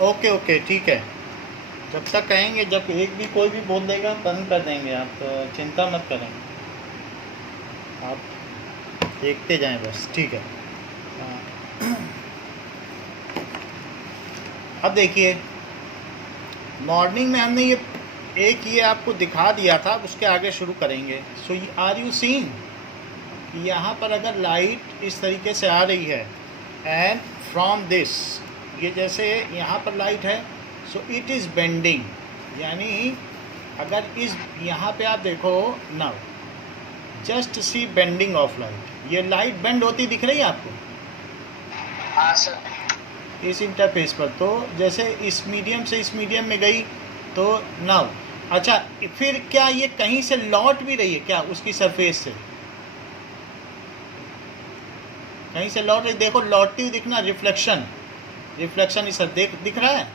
Okay okay ठीक है, जब तक कहेंगे, जब एक भी कोई भी बोल देगा बंद कर देंगे, आप तो चिंता मत करें, आप देखते जाएं बस, ठीक है। हाँ। अब देखिए, मॉर्निंग में हमने ये एक ये आपको दिखा दिया था, उसके आगे शुरू करेंगे। सो आर यू सीइंग कि यहाँ पर अगर लाइट इस तरीके से आ रही है एंड फ्रॉम दिस, ये जैसे यहाँ पर लाइट है, सो इट इज़ बेंडिंग, यानी अगर इस यहाँ पे आप देखो now, just see bending of light, ये लाइट बेंड होती दिख रही है आपको? हाँ सर। इस इंटरफेस पर, तो जैसे इस मीडियम से इस मीडियम में गई तो नाउ, अच्छा फिर क्या ये कहीं से लौट भी रही है क्या उसकी सरफेस से? कहीं से लौट रही, देखो लौटती हुई दिखना, रिफ्लेक्शन, रिफ्लेक्शन इस दिख रहा है।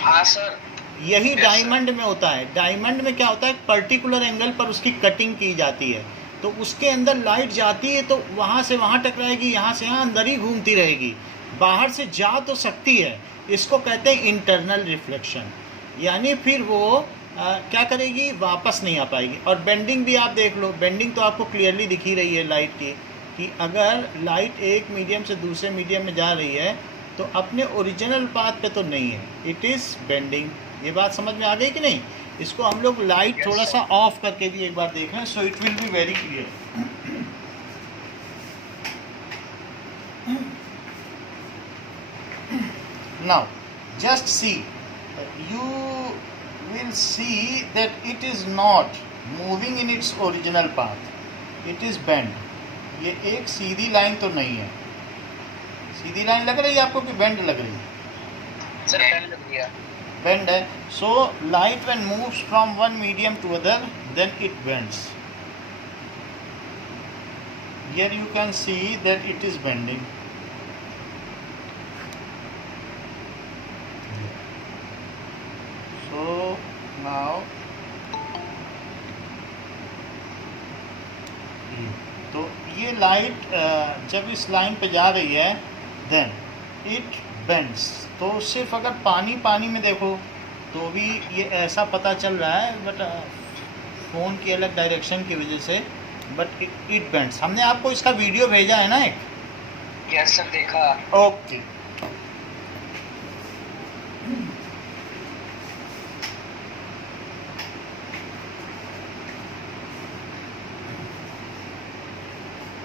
हाँ सर। यही Yes, डायमंड में होता है। डायमंड में क्या होता है, पर्टिकुलर एंगल पर उसकी कटिंग की जाती है, तो उसके अंदर लाइट जाती है तो वहाँ से वहाँ टकराएगी, यहाँ से यहाँ अंदर ही घूमती रहेगी, बाहर से जा तो सकती है। इसको कहते हैं इंटरनल रिफ्लेक्शन, यानी फिर वो क्या करेगी, वापस नहीं आ पाएगी। और बेंडिंग भी आप देख लो, बेंडिंग तो आपको क्लियरली दिख ही रही है लाइट की, कि अगर लाइट एक मीडियम से दूसरे मीडियम में जा रही है तो अपने ओरिजिनल पाथ पे तो नहीं है, इट इज़ बेंडिंग। ये बात समझ में आ गई कि नहीं? इसको हम लोग लाइट थोड़ा सा ऑफ करके भी एक बार देख लें, so it will be very clear. Now just see, you will see that it is not moving in its original path, it is bent। ये एक सीधी लाइन तो नहीं है। सीधी लाइन लग रही है आपको कि बेंड लग रही है? सर बेंड लग गया। बेंड है। So light when moves from one medium to other then it bends. Here you can see that it is bending. So now तो ये लाइट जब इस लाइन पे जा रही है देन इट बेंड्स। तो सिर्फ अगर पानी पानी में देखो तो भी ये ऐसा पता चल रहा है, बट फ़ोन की अलग डायरेक्शन की वजह से, बट इट बेंड्स। हमने आपको इसका वीडियो भेजा है ना एक? यस सर, देखा। Okay.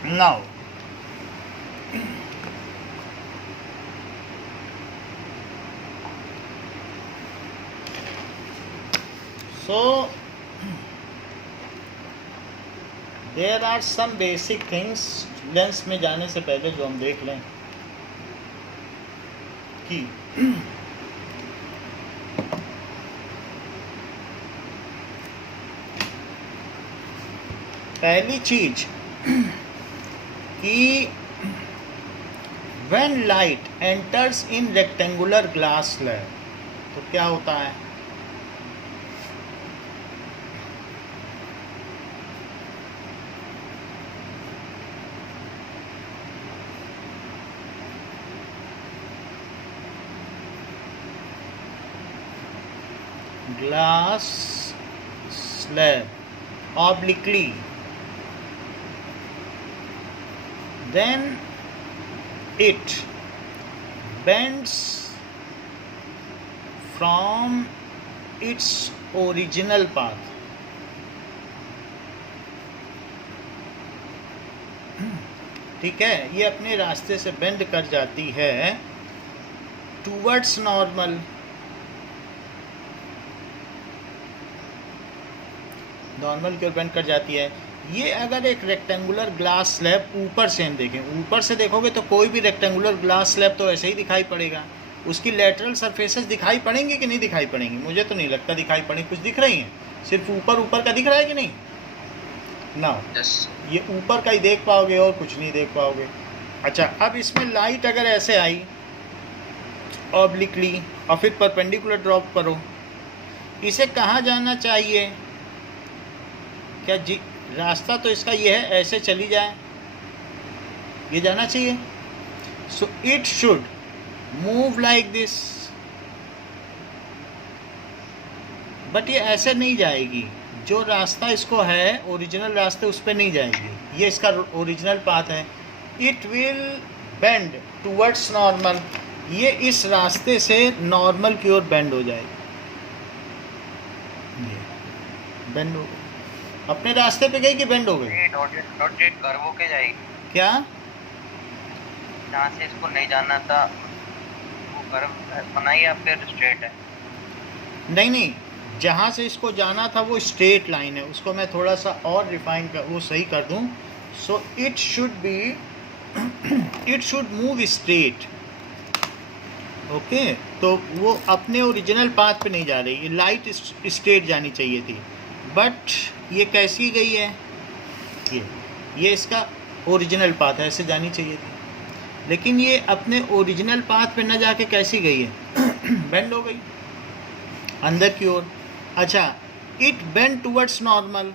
Now so there are some basic things lens में जाने से पहले जो हम देख लें कि पहली चीज कि when light enters in rectangular glass slab, तो क्या होता है? Glass slab obliquely, then it bends from its original path। ठीक है, ये अपने रास्ते से बेंड कर जाती है टूवर्ड्स नॉर्मल। नॉर्मल की ओर बेंड कर जाती है। ये अगर एक रेक्टेंगुलर ग्लास स्लैब ऊपर से हम देखें, ऊपर से देखोगे तो कोई भी रेक्टेंगुलर ग्लास स्लैब तो ऐसे ही दिखाई पड़ेगा। उसकी लेटरल सरफेसेस दिखाई पड़ेंगी कि नहीं दिखाई पड़ेंगी? मुझे तो नहीं लगता दिखाई पड़ेंगी। कुछ दिख रही हैं? सिर्फ ऊपर ऊपर का दिख रहा है कि नहीं? ना, ये ऊपर का ही देख पाओगे और कुछ नहीं देख पाओगे। अच्छा, अब इसमें लाइट अगर ऐसे आई ऑब्लिकली और फिर परपेंडिकुलर ड्रॉप करो, इसे कहाँ जाना चाहिए? क्या जी रास्ता तो इसका ये है, ऐसे चली जाए, ये जाना चाहिए। So it should move like this, but ये ऐसे नहीं जाएगी। जो रास्ता इसको है ओरिजिनल रास्ते उस पर नहीं जाएगी, ये इसका ओरिजिनल पाथ है। It will bend towards normal, ये इस रास्ते से नॉर्मल की ओर बेंड हो जाएगी। ये बेंड हो गई, अपने रास्ते पे गई कि बेंड हो गई? डॉटेड कर्व होके जाएगी क्या? जहाँ से इसको नहीं जाना था वो कर्व बनाई या फिर स्ट्रेट है? नहीं नहीं, जहाँ से इसको जाना था वो स्ट्रेट लाइन है, उसको मैं थोड़ा सा और रिफाइन कर वो सही कर दूँ। So it should be it should move straight. Okay, तो वो अपने ओरिजिनल पाथ पे नहीं जा रही, ये लाइट स्ट्रेट जानी चाहिए थी, बट ये कैसी गई है? ये इसका ओरिजिनल पाथ है, ऐसे जानी चाहिए थी, लेकिन ये अपने ओरिजिनल पाथ पे न जाके कैसी गई है? बेंड हो गई अंदर की ओर। अच्छा, it bend towards normal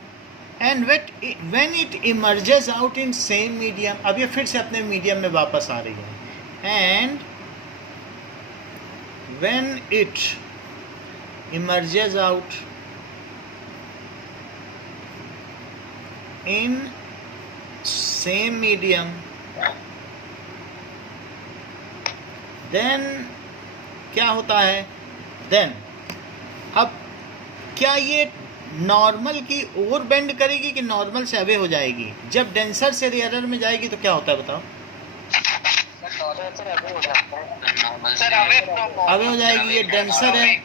and when it emerges out in same medium, अब ये फिर से अपने मीडियम में वापस आ रही है। And when it emerges out in same medium, then क्या होता है? देन अब क्या ये नॉर्मल की ओर बेंड करेगी कि नॉर्मल से अवे हो जाएगी? जब डेंसर से रेयरर में जाएगी तो क्या होता है बताओ? अवे हो जाएगी, ये डेंसर है,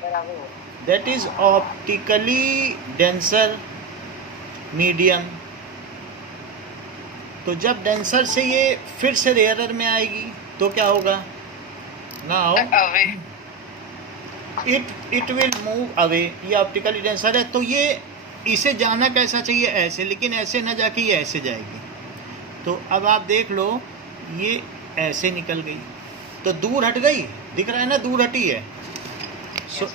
that is optically denser medium. तो जब डेंसर से ये फिर से रेयरर में आएगी तो क्या होगा? Now it will move away, ये ऑप्टिकली डेंसर है, तो ये इसे जाना कैसा चाहिए? ऐसे, लेकिन ऐसे ना जाके ये ऐसे जाएगी। तो अब आप देख लो, ये ऐसे निकल गई तो दूर हट गई, दिख रहा है ना, दूर हटी है। So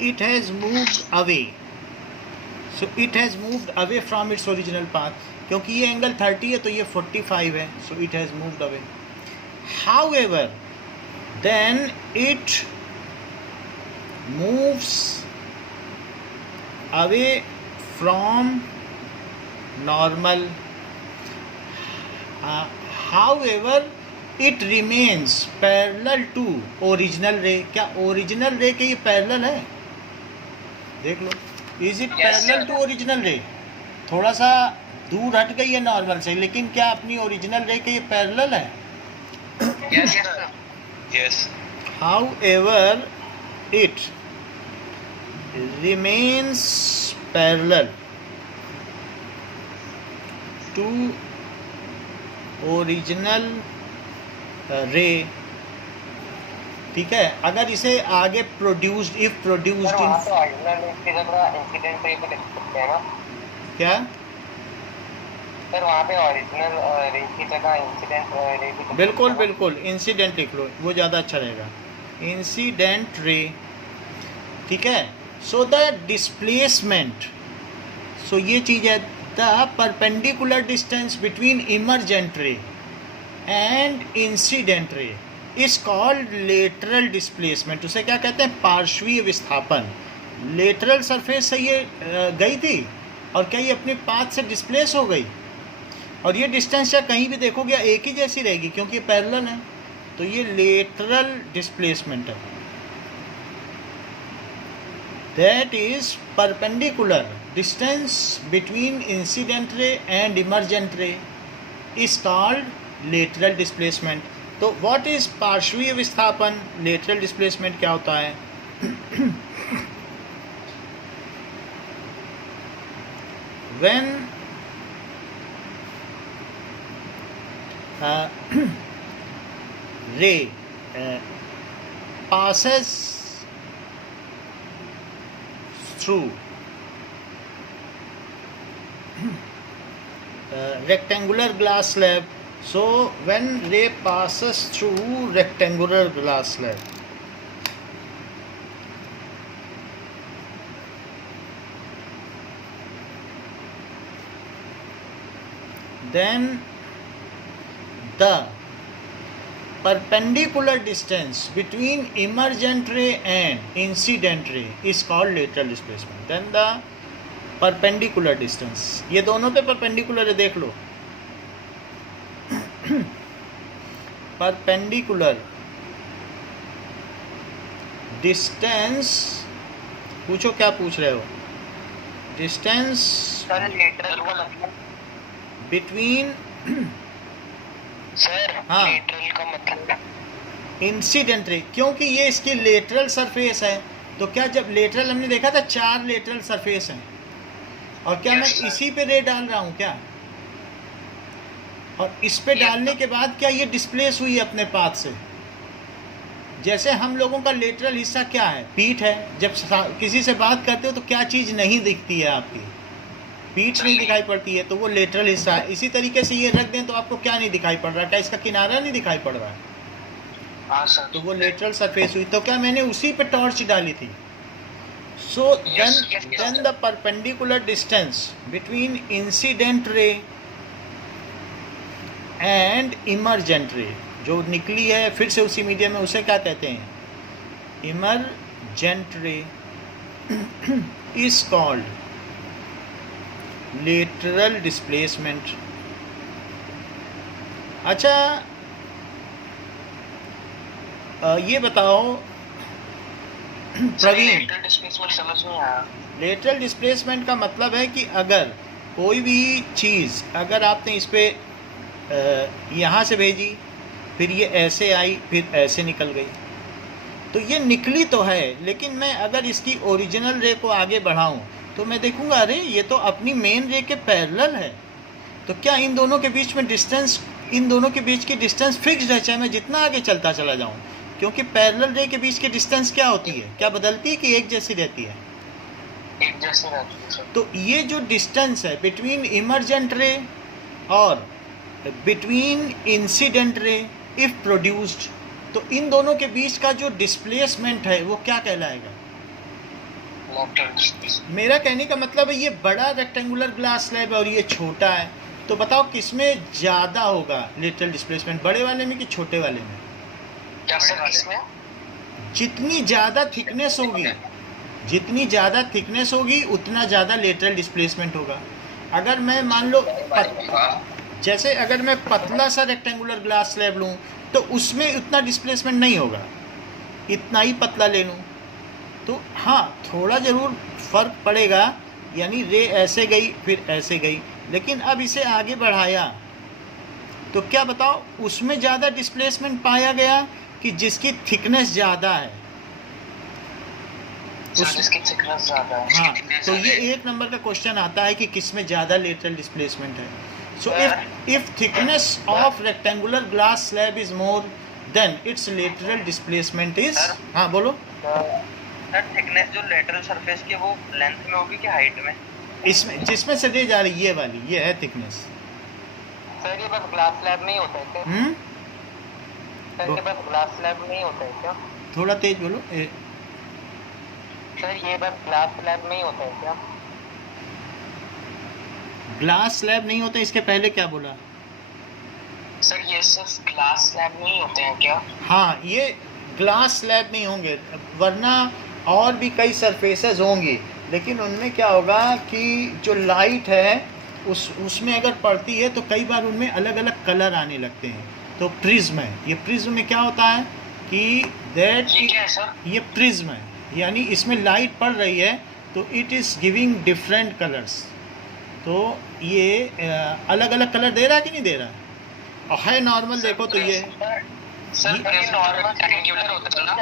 it has moved away, so it has moved away from its original path, क्योंकि ये एंगल 30 है तो ये 45 है, so it has moved away. However then it moves away from normal. However it remains parallel to original ray. क्या original ray के ये parallel है? देख लो, is it parallel to original ray? थोड़ा सा दूर हट गई है नॉर्मल से, लेकिन क्या अपनी ओरिजिनल रे के ये पैरेलल है? Yes, sir. Yes. However, it remains parallel to original ray. ठीक है, अगर इसे आगे produced, if produced in, incident ray भी लिख सकते हैं ना? क्या सर वहाँ पे ओरिजिनल रे की जगह इंसिडेंट रे भी? बिल्कुल बिल्कुल, इंसिडेंट लिख लो, वो ज़्यादा अच्छा रहेगा, इंसिडेंट रे। ठीक है, सो द डिस्प्लेसमेंट, सो ये चीज़ है, the perpendicular distance between emergent रे and incident ray is called lateral displacement. उसे क्या कहते हैं? पार्श्वीय विस्थापन। लेटरल सरफेस से ये गई थी और क्या ये अपने पाथ से डिस्प्लेस हो गई, और ये डिस्टेंस या कहीं भी देखोगे एक ही जैसी रहेगी क्योंकि ये पैरेलल है, तो ये लेटरल डिस्प्लेसमेंट है। That is perpendicular distance between incident ray and emergent रे इज कॉल्ड लेटरल डिस्प्लेसमेंट। तो व्हाट इज पार्श्वीय विस्थापन? लेटरल डिस्प्लेसमेंट क्या होता है? when ray passes through rectangular glass slab, so when ray passes through rectangular glass slab, then the perpendicular distance between emergent ray and incident ray is called lateral displacement. Then the perpendicular distance, ये दोनों पे perpendicular है, देख लो. perpendicular distance, पूछो क्या पूछ रहे हो. distance सर लेटरल का मतलब between सर हाँ. लेटरल का मतलब इंसिडेंट रे, क्योंकि ये इसकी लेटरल सरफेस है. तो क्या जब लेटरल हमने देखा था 4 लेटरल सरफेस हैं, और क्या मैं इसी पे रे डाल रहा हूँ क्या, और इस पे डालने के बाद क्या ये डिस्प्लेस हुई है अपने पाथ से. जैसे हम लोगों का लेटरल हिस्सा क्या है, पीठ है. जब किसी से बात करते हो तो क्या चीज़ नहीं दिखती है आपकी, पीठ नहीं दिखाई पड़ती है, तो वो लेटरल हिस्सा है. इसी तरीके से ये रख दें तो आपको क्या नहीं दिखाई पड़ रहा, क्या इसका किनारा नहीं दिखाई पड़ रहा है, तो वो लेटरल सरफेस हुई. तो क्या मैंने उसी पे टॉर्च डाली थी. So then the perpendicular distance between incident ray and emergent ray, जो निकली है फिर से उसी मीडियम में, उसे क्या कहते हैं, इमर्जेंट रे, इज कॉल्ड लेटरल डिस्प्लेसमेंट. अच्छा ये बताओ प्रवीण, लेटरल डिस्प्लेसमेंट समझ में आया. लेटरल डिस्प्लेसमेंट का मतलब है कि अगर कोई भी चीज़, अगर आपने इस पे यहाँ से भेजी, फिर ये ऐसे आई, फिर ऐसे निकल गई, तो ये निकली तो है, लेकिन मैं अगर इसकी ओरिजिनल रे को आगे बढ़ाऊं तो मैं देखूंगा अरे ये तो अपनी मेन रे के पैरेलल है. तो क्या इन दोनों के बीच में डिस्टेंस, इन दोनों के बीच की डिस्टेंस फिक्स्ड है, चाहे मैं जितना आगे चलता चला जाऊं, क्योंकि पैरेलल रे के बीच की डिस्टेंस क्या होती है, क्या बदलती है कि एक जैसी रहती है, एक जैसे रहती है सर. तो ये जो डिस्टेंस है बिटवीन इमर्जेंट रे और बिटवीन इंसिडेंट रे इफ प्रोड्यूस्ड, तो इन दोनों के बीच का जो डिस्प्लेसमेंट है वो क्या कहलाएगा. मेरा कहने का मतलब है ये बड़ा रेक्टेंगुलर ग्लास स्लैब है और ये छोटा है, तो बताओ किसमें ज़्यादा होगा लेटरल डिस्प्लेसमेंट, बड़े वाले में कि छोटे वाले में. क्या सर किसमें? जितनी ज़्यादा थिकनेस होगी, जितनी ज़्यादा थिकनेस होगी उतना ज़्यादा लेटरल डिस्प्लेसमेंट होगा. अगर मैं मान लो जैसे अगर मैं पतला सा रेक्टेंगुलर ग्लास स्लैब लूँ तो उसमें उतना डिस्प्लेसमेंट नहीं होगा, इतना ही पतला ले लूँ तो हाँ थोड़ा ज़रूर फ़र्क पड़ेगा, यानी रे ऐसे गई फिर ऐसे गई. लेकिन अब इसे आगे बढ़ाया तो क्या बताओ उसमें ज़्यादा डिस्प्लेसमेंट पाया गया कि जिसकी थिकनेस ज़्यादा है, जिसकी थिकनेस ज़्यादा है. हाँ, तो ये 1 नंबर का क्वेश्चन आता है कि किसमें ज़्यादा लेटरल डिस्प्लेसमेंट है. So if thickness of rectangular glass slab is more than it's lateral displacement is. हाँ बोलो. सर थिकनेस जो लेटरल सरफेस की वो लेंथ में होगी कि हाइट में? इसमें जिसमें से रे जा रही है ये वाली, ये है थिकनेस. सर ये बस ग्लास स्लैब में ही होता है क्या? सर ये बस ग्लास स्लैब में ही होता है क्या? थोड़ा तेज बोलो. सर ये बस ग्लास स्लैब में ही होता है क्या? ग्लास स्लैब नहीं होता, इसके पहले क्या बोला? सर ये सिर्फ ग्लास स्लैब में ही होते हैं क्या? हाँ ये ग्लास स्लैब नहीं होंगे, वरना और भी कई सरफेसेस होंगी, लेकिन उनमें क्या होगा कि जो लाइट है उसमें अगर पड़ती है तो कई बार उनमें अलग अलग कलर आने लगते हैं. तो प्रिज्म है, ये प्रिज्म में क्या होता है कि ये प्रिज्म है, यानी इसमें लाइट पड़ रही है तो it is giving different colours. तो ये अलग अलग कलर दे रहा है कि नहीं दे रहा है, और है नॉर्मल देखो तो ये सर ये नॉर्मल रेक्टेंगुलर होता है ना,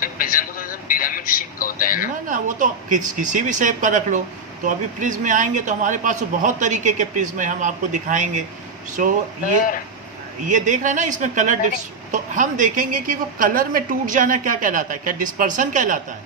सर प्रिज्म तो सर पिरामिड शेप का होता है ना. वो तो किसी भी शेप का रख लो. तो अभी प्रिज्म में आएंगे तो हमारे पास तो बहुत तरीके के प्रिज्म है, हम आपको दिखाएंगे. सो ये देख रहे हैं ना इसमें कलर तो हम देखेंगे कि वो कलर में टूट जाना क्या कहलाता है, क्या डिस्पर्सन कहलाता है.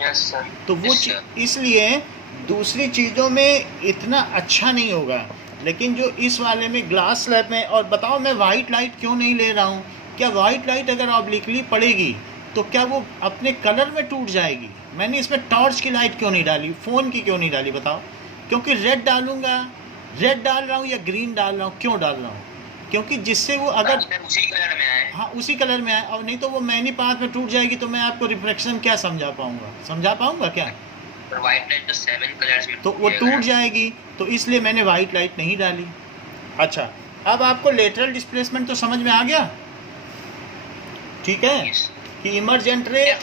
Yes sir. तो वो इसलिए दूसरी चीज़ों में इतना अच्छा नहीं होगा, लेकिन जो इस वाले में ग्लास स्लैब में. और बताओ मैं वाइट लाइट क्यों नहीं ले रहा हूँ, क्या वाइट लाइट अगर ऑब्लिकली पड़ेगी तो क्या वो अपने कलर में टूट जाएगी. मैंने इसमें टॉर्च की लाइट क्यों नहीं डाली, फ़ोन की क्यों नहीं डाली, बताओ. क्योंकि रेड डालूंगा, रेड डाल रहा हूँ या ग्रीन डाल रहा हूँ, क्यों डाल रहा हूँ, क्योंकि जिससे वो अगर उसी कलर में आए। हाँ उसी कलर में आए, और नहीं तो वो मैनी पाथ में टूट जाएगी तो मैं आपको रिफ्लेक्शन क्या समझा पाऊंगा क्या? व्हाइट लाइट तो 7 कलर्स में तो वो टूट जाएगी, तो इसलिए मैंने वाइट लाइट नहीं डाली। अच्छा, अब आपको लेटरल डिस्प्लेसमेंट तो समझ में आ गया, ठीक है? कि इमर्जेंट रे,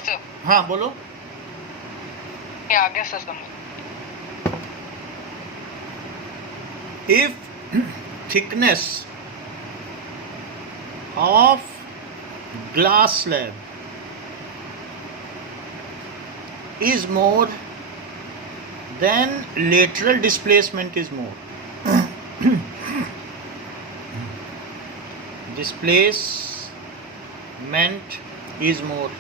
हाँ बोलो। आ गया सर समझ। If thickness of glass slab is more, then lateral displacement is more. Displacement is more.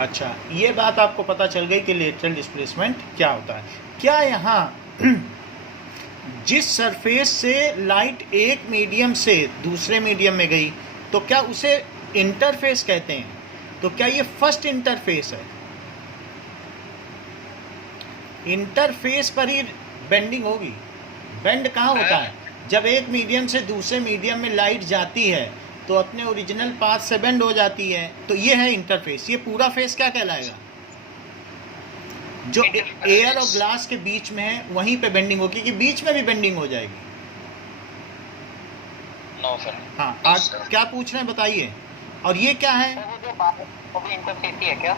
अच्छा, ये बात आपको पता चल गई कि लेटरल डिस्प्लेसमेंट क्या होता है। क्या यहाँ जिस सरफेस से लाइट एक मीडियम से दूसरे मीडियम में गई तो क्या उसे इंटरफेस कहते हैं? तो क्या ये फर्स्ट इंटरफेस है? इंटरफेस पर ही बेंडिंग होगी। बेंड कहाँ होता है? जब एक मीडियम से दूसरे मीडियम में लाइट जाती है तो अपने ओरिजिनल पाथ से बेंड हो जाती है, तो ये है इंटरफेस। ये पूरा फेस क्या कहलाएगा? जो एयर और ग्लास के बीच में है वहीं पे बेंडिंग होगी, कि बीच में भी बेंडिंग हो जाएगी। No sir. हाँ, आज क्या पूछ रहे हैं बताइए। और ये क्या है? वो भी इंटरफेस ही है क्या?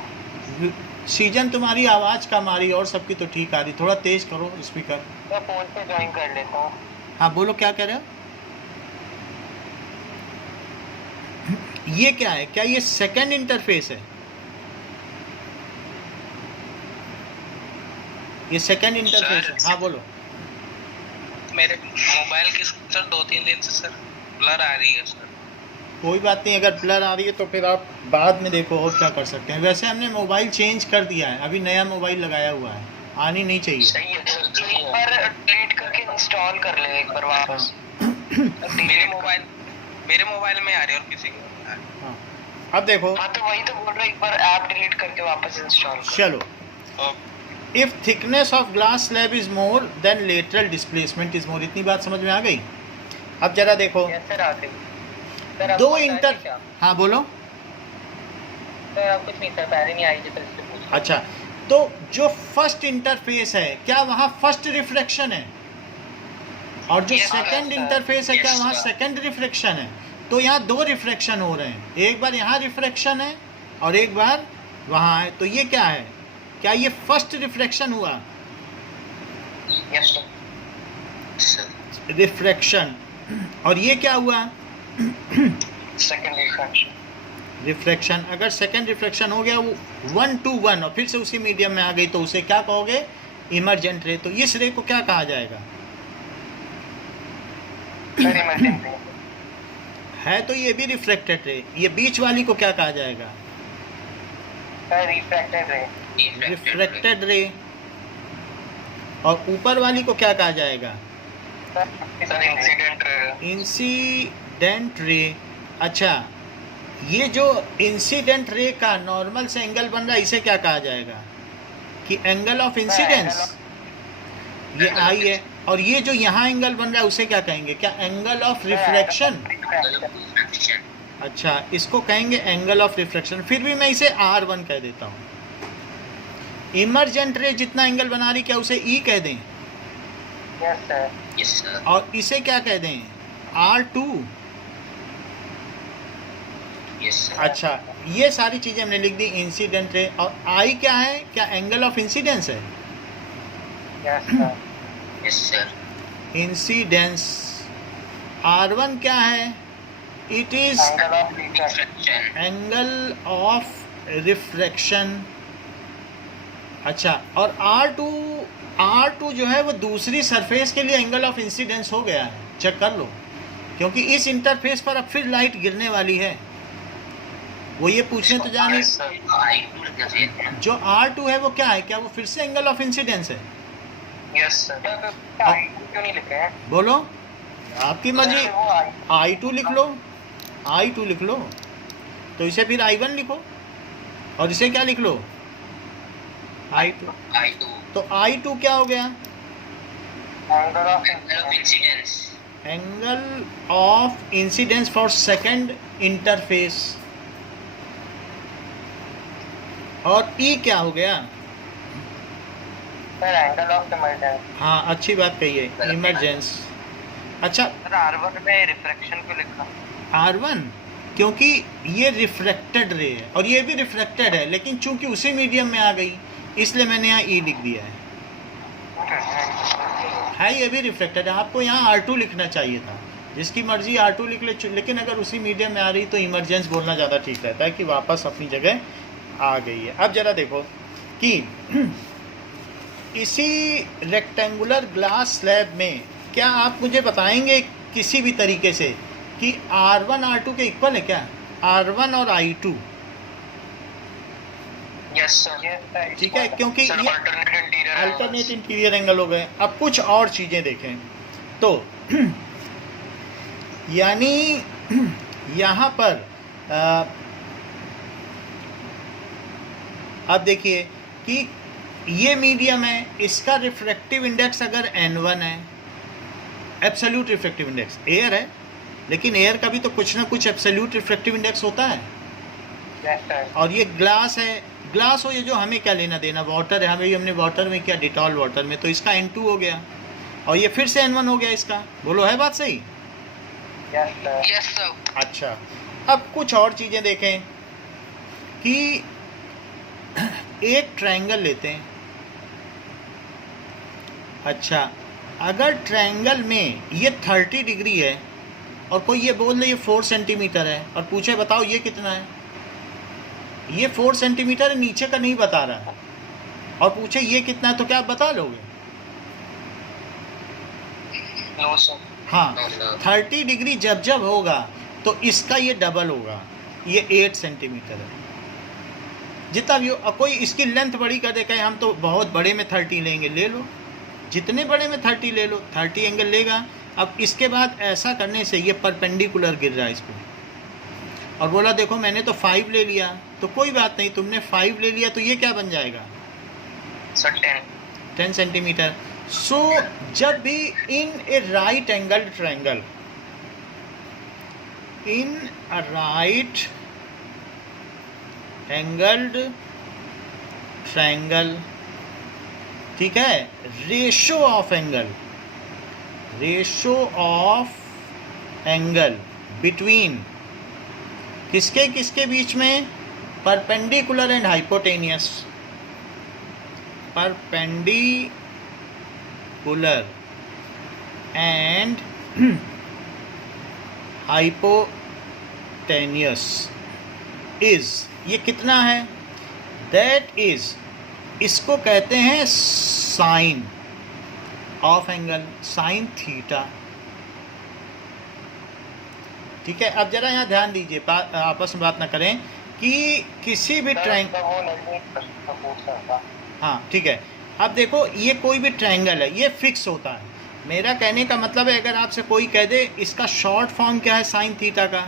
सीजन तुम्हारी आवाज़ कम आ रही है और सबकी तो ठीक आ रही, थोड़ा तेज करो स्पीकर। मैं फोन से ज्वाइन कर लेता हूँ। हाँ बोलो, क्या कह रहे हो? ये क्या है? क्या ये सेकंड इंटरफेस है? ये सेकंड इंटरफेस है? हाँ बोलो। मेरे मोबाइल की सर 2-3 दिन से सर ब्लर आ रही है सर। कोई बात नहीं, अगर ब्लर आ रही है तो फिर आप बाद में देखो और क्या कर सकते हैं। वैसे हमने मोबाइल चेंज कर दिया है, अभी नया मोबाइल लगाया हुआ है, आनी नहीं चाहिए। सही है, एक बार डिलीट करके इंस्टॉल कर ले एक बार वापस। मेरे मोबाइल में आ रही है और किसी को। हाँ, अब देखो। हाँ तो वही तो बोल रहा हूँ, एक बार ऐप डिलीट करके वापस इंस्टॉल कर। चलो, if thickness of glass slab is more than lateral displacement is more. इतनी बात समझ में आ गई? अब जरा देखो, सर आ गई। सर दो इंटर, हाँ बोलो। सर आप कुछ नहीं सर, पहले नहीं आई थी, इससे पूछ। अच्छा, तो जो फर्स्ट इंटरफेस है क्या वहाँ फर्स्ट रिफ्लेक्शन है? और जो सेकंड इंटरफेस है क्या वहाँ सेकंड रिफ्लेक्शन है? तो यहाँ दो रिफ्लेक्शन हो रहे हैं, एक बार यहाँ रिफ्लेक्शन है और एक बार वहाँ है। तो ये क्या है? क्या ये फर्स्ट रिफ्लेक्शन हुआ? Yes sir. रिफ्लेक्शन। और ये क्या हुआ? Second reflection. रिफ्लेक्शन। अगर सेकंड रिफ्लेक्शन हो गया वो 1 to 1 और फिर से उसी मीडियम में आ गई तो उसे क्या कहोगे? इमर्जेंट रे। तो इस रे को क्या कहा जाएगा? है तो ये भी रिफ्लेक्टेड रे। ये बीच वाली को क्या कहा जाएगा? रिफ्रैक्टेड रे। Reflected ray. और ऊपर वाली को क्या कहा जाएगा? Incident ray. Incident ray. अच्छा, ये जो इंसिडेंट रे का नॉर्मल से एंगल बन रहा है इसे क्या कहा जाएगा? कि एंगल ऑफ इंसिडेंस, ये आई है। और ये जो यहाँ एंगल बन रहा है उसे क्या कहेंगे? क्या एंगल ऑफ रिफ्लेक्शन? अच्छा, इसको कहेंगे एंगल ऑफ रिफ्लेक्शन। फिर भी मैं इसे R1 कह देता हूँ। इमर्जेंट रे जितना एंगल बना रही क्या उसे E कह दें? Yes sir. और इसे क्या कह दें? R2। अच्छा, ये सारी चीजें हमने लिख दी। इंसिडेंट रे और I क्या है? क्या एंगल ऑफ इंसिडेंस है? Yes sir. इंसिडेंस। R1 क्या है? It is angle of refraction. अच्छा, और R2 जो है वो दूसरी सरफेस के लिए एंगल ऑफ इंसिडेंस हो गया है, चेक कर लो, क्योंकि इस इंटरफेस पर अब फिर लाइट गिरने वाली है। वो ये पूछने तो जाने जो R2 है वो क्या है? क्या वो फिर से एंगल ऑफ इंसिडेंस है? Yes sir. क्यों नहीं लिखे हैं? बोलो, आपकी मर्जी। I2 लिख लो, I2 लिख लो, तो इसे फिर I1 लिखो और इसे क्या लिख लो? I2। तो I2 क्या हो गया? Angle of incidence. Angle of incidence for second interface. और ई क्या हो गया? Sir angle of emergency. हाँ, अच्छी बात कही है, इमरजेंस। अच्छा, सर R1 में रिफ्रैक्शन क्यों लिखा? R1 क्योंकि ये रिफ्लेक्टेड रे है और ये भी रिफ्लेक्टेड है, लेकिन चूंकि उसी मीडियम में आ गई इसलिए मैंने यहाँ ई लिख दिया है। ये भी रिफ्लेक्टेड है, आपको यहाँ R2 लिखना चाहिए था, जिसकी मर्जी R2 लिख ले, लेकिन अगर उसी मीडियम में आ रही तो इमरजेंस बोलना ज़्यादा ठीक रहता है कि वापस अपनी जगह आ गई है। अब ज़रा देखो कि इसी रेक्टेंगुलर ग्लास स्लैब में क्या आप मुझे बताएंगे किसी भी तरीके से कि R1 R2 के इक्वल है क्या? R1 और I2, यस सर। ठीक है, क्योंकि सर ये अल्टरनेट इंटीरियर एंगल हो गए। अब कुछ और चीज़ें देखें तो यानी यहाँ पर अब देखिए कि ये मीडियम है, इसका रिफ्रैक्टिव इंडेक्स अगर N1 है, एब्सोल्यूट रिफ्रैक्टिव इंडेक्स, एयर है लेकिन एयर का भी तो कुछ ना कुछ एब्सोल्यूट रिफ्रैक्टिव इंडेक्स होता है। Yes sir. और ये ग्लास है, ग्लास हो ये जो हमें क्या लेना देना, वाटर है, हमें हमने वाटर में क्या, डिटॉल वाटर में, तो इसका N2 हो गया और ये फिर से N1 हो गया इसका। बोलो, है बात सही? Yes sir. Yes sir. अच्छा, अब कुछ और चीज़ें देखें कि एक ट्रायंगल लेते हैं। अच्छा, अगर ट्रायंगल में ये 30 डिग्री है और कोई ये बोल दे ये 4 सेंटीमीटर है और पूछे बताओ ये कितना है, ये 4 सेंटीमीटर है, नीचे का नहीं बता रहा है, और पूछे ये कितना है, तो क्या आप बता लोगे? No sir. हाँ, 30 डिग्री जब जब होगा तो इसका ये डबल होगा, ये 8 सेंटीमीटर है। जितना भी हो, कोई इसकी लेंथ बड़ी कर दे, कहे हम तो बहुत बड़े में 30 लेंगे, ले लो, जितने बड़े में 30 ले लो, 30 एंगल लेगा। अब इसके बाद ऐसा करने से ये परपेंडिकुलर गिर रहा है इसको, और बोला देखो मैंने तो 5 ले लिया, तो कोई बात नहीं, तुमने 5 ले लिया तो ये क्या बन जाएगा? Sir 10 centimetre. सो जब भी in a right angle triangle, in a right angled triangle, ठीक है, रेशो ऑफ एंगल बिटवीन किसके किसके बीच में? Perpendicular and hypotenuse, perpendicular and hypotenuse is, ये कितना है? दैट इज, इसको कहते हैं sine of angle, sine theta. ठीक है, अब जरा यहाँ ध्यान दीजिए, आपस में बात ना करें कि किसी भी हाँ ठीक है, अब देखो ये कोई भी ट्रायंगल है, ये फिक्स होता है। मेरा कहने का मतलब है, अगर आपसे कोई कह दे इसका शॉर्ट फॉर्म क्या है साइन थीटा का,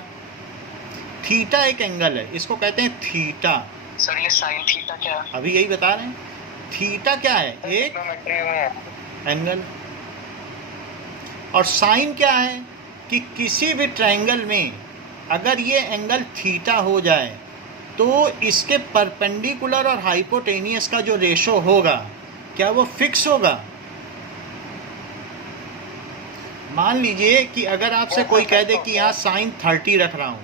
थीटा एक एंगल है, इसको कहते हैं थीटा। सर ये साइन थीटा क्या है? अभी यही बता रहे हैं, थीटा क्या है? एक एंगल। और साइन क्या है कि किसी भी ट्रायंगल में अगर ये एंगल थीटा हो जाए तो इसके परपेंडिकुलर और हाइपोटेनियस का जो रेशो होगा क्या वो फिक्स होगा? मान लीजिए कि अगर आपसे कोई कह दे कि यहाँ साइन 30 रख रहा हूँ,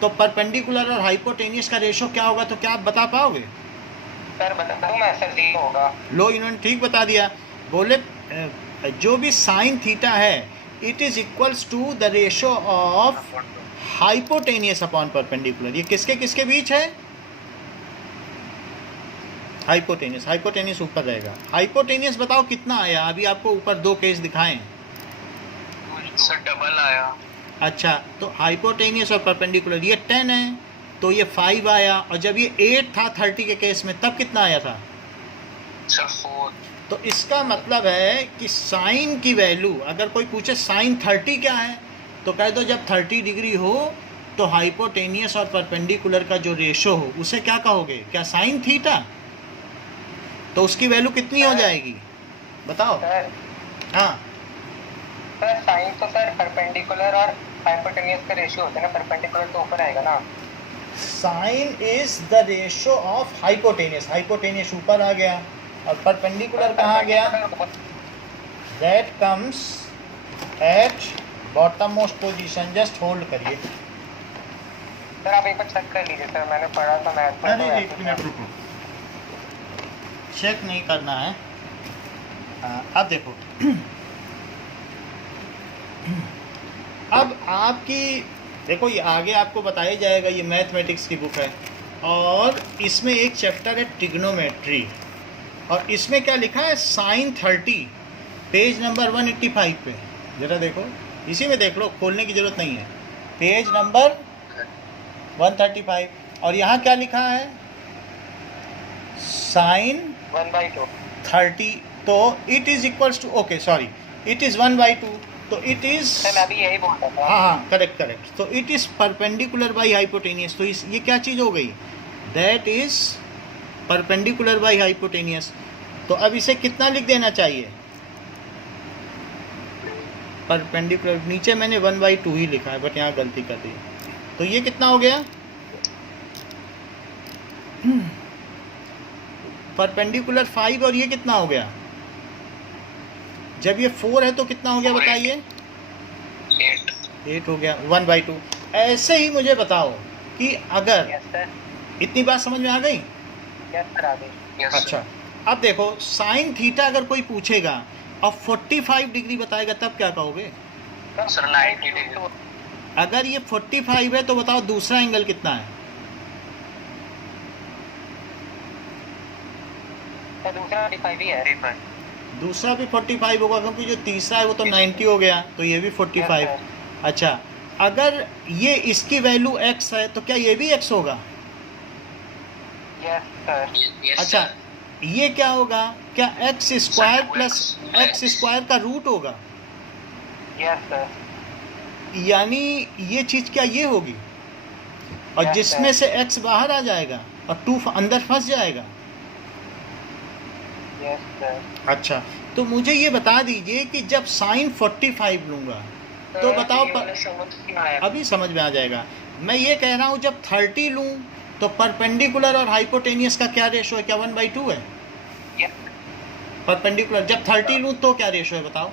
तो परपेंडिकुलर और हाइपोटेनियस का रेशो क्या होगा, तो क्या आप बता पाओगे? सर बता दूं मैं, ऐसा ठीक होगा। लो, इन्होंने ठीक बता दिया, बोले जो भी साइन थीटा है it is equals to the ratio of hypotenuse upon perpendicular. ये किसके किसके बीच है? हाइपोटेनियस, हाइपोटेनियस ऊपर रहेगा। हाइपोटेनियस बताओ कितना आया? अभी आपको ऊपर 2 केस दिखाएं। सर डबल आया। अच्छा, तो हाइपोटेनियस और परपेंडिकुलर ये 10 है, तो ये 5 आया, और जब ये 8 था 30 के केस में तब कितना आया था? सर 4। तो इसका मतलब है कि साइन की वैल्यू, अगर कोई पूछे साइन 30 क्या है, तो कह दो जब 30 डिग्री हो तो हाइपोटेनियस और परपेंडिकुलर का जो रेशो हो उसे क्या कहोगे? क्या साइन थीटा? तो उसकी वैल्यू कितनी हो जाएगी बताओ? सर हाँ सर साइन तो सर परपेंडिकुलर और हाइपोटेन्यूज का रेशियो होता है ना, परपेंडिकुलर तो ऊपर आएगा ना। Sine is the ratio of hypotenuse, hypotenuse ऊपर आ गया और परपेंडिकुलर कहाँ गया? That comes at bottom most position. Just hold करिए सर आप एक बार चेक कर लीजिए सर, मैंने पढ़ा था मैथ में। अरे एक मिनट रुको, चेक नहीं करना है। अब देखो अब आपकी देखो ये आगे आपको बताया जाएगा, ये मैथमेटिक्स की बुक है और इसमें एक चैप्टर है ट्रिग्नोमेट्री और इसमें क्या लिखा है? साइन 30, पेज नंबर 185 पे ज़रा देखो, इसी में देख लो, खोलने की ज़रूरत नहीं है। पेज नंबर 135 और यहाँ क्या लिखा है? साइन 1/2। 30, तो it is equals to, okay sorry, it is 1/2, तो इट इज़, सर मैं भी यही बोल रहा था। हाँ करेक्ट करेक्ट, तो it is perpendicular by hypotenuse. तो इस ये क्या चीज़ हो गई? That is perpendicular by hypotenuse. तो अब इसे कितना लिख देना चाहिए? परपेंडिकुलर, नीचे मैंने 1/2 ही लिखा है बट यहाँ गलती कर दी। तो ये कितना हो गया? परपेंडिकुलर 5 और ये कितना हो गया? जब ये 4 है तो कितना हो गया बताइए? 8 हो गया, 1/2। ऐसे ही मुझे बताओ कि अगर, यस सर, इतनी बात समझ में आ गई? यस सर आ गई। अच्छा, अब देखो साइन थीटा अगर कोई पूछेगा और 45 डिग्री बताएगा तब क्या कहोगे? Sir 90 degree. अगर ये 45 है तो बताओ दूसरा एंगल कितना है? सर दूसरा 45 ही है। दूसरा भी 45 होगा क्योंकि जो तीसरा है वो तो 90 हो गया, तो ये भी 45। अच्छा, अगर ये इसकी वैल्यू x है तो क्या ये भी x होगा? Yes sir. अच्छा, ये क्या होगा? क्या x square plus x square का रूट होगा? Yes sir. यानी ये चीज़ क्या ये होगी? और Yes, जिसमें sir. से x बाहर आ जाएगा और 2 अंदर फंस जाएगा। Yes sir. अच्छा, तो मुझे ये बता दीजिए कि जब साइन 45 लूँगा तो बताओ अभी समझ में आ जाएगा। मैं ये कह रहा हूँ जब 30 लूँ तो परपेंडिकुलर और हाइपोटेनियस का क्या रेशो है? क्या 1/2 है? परपेंडिकुलर जब 30 लूँ तो क्या रेशो है बताओ?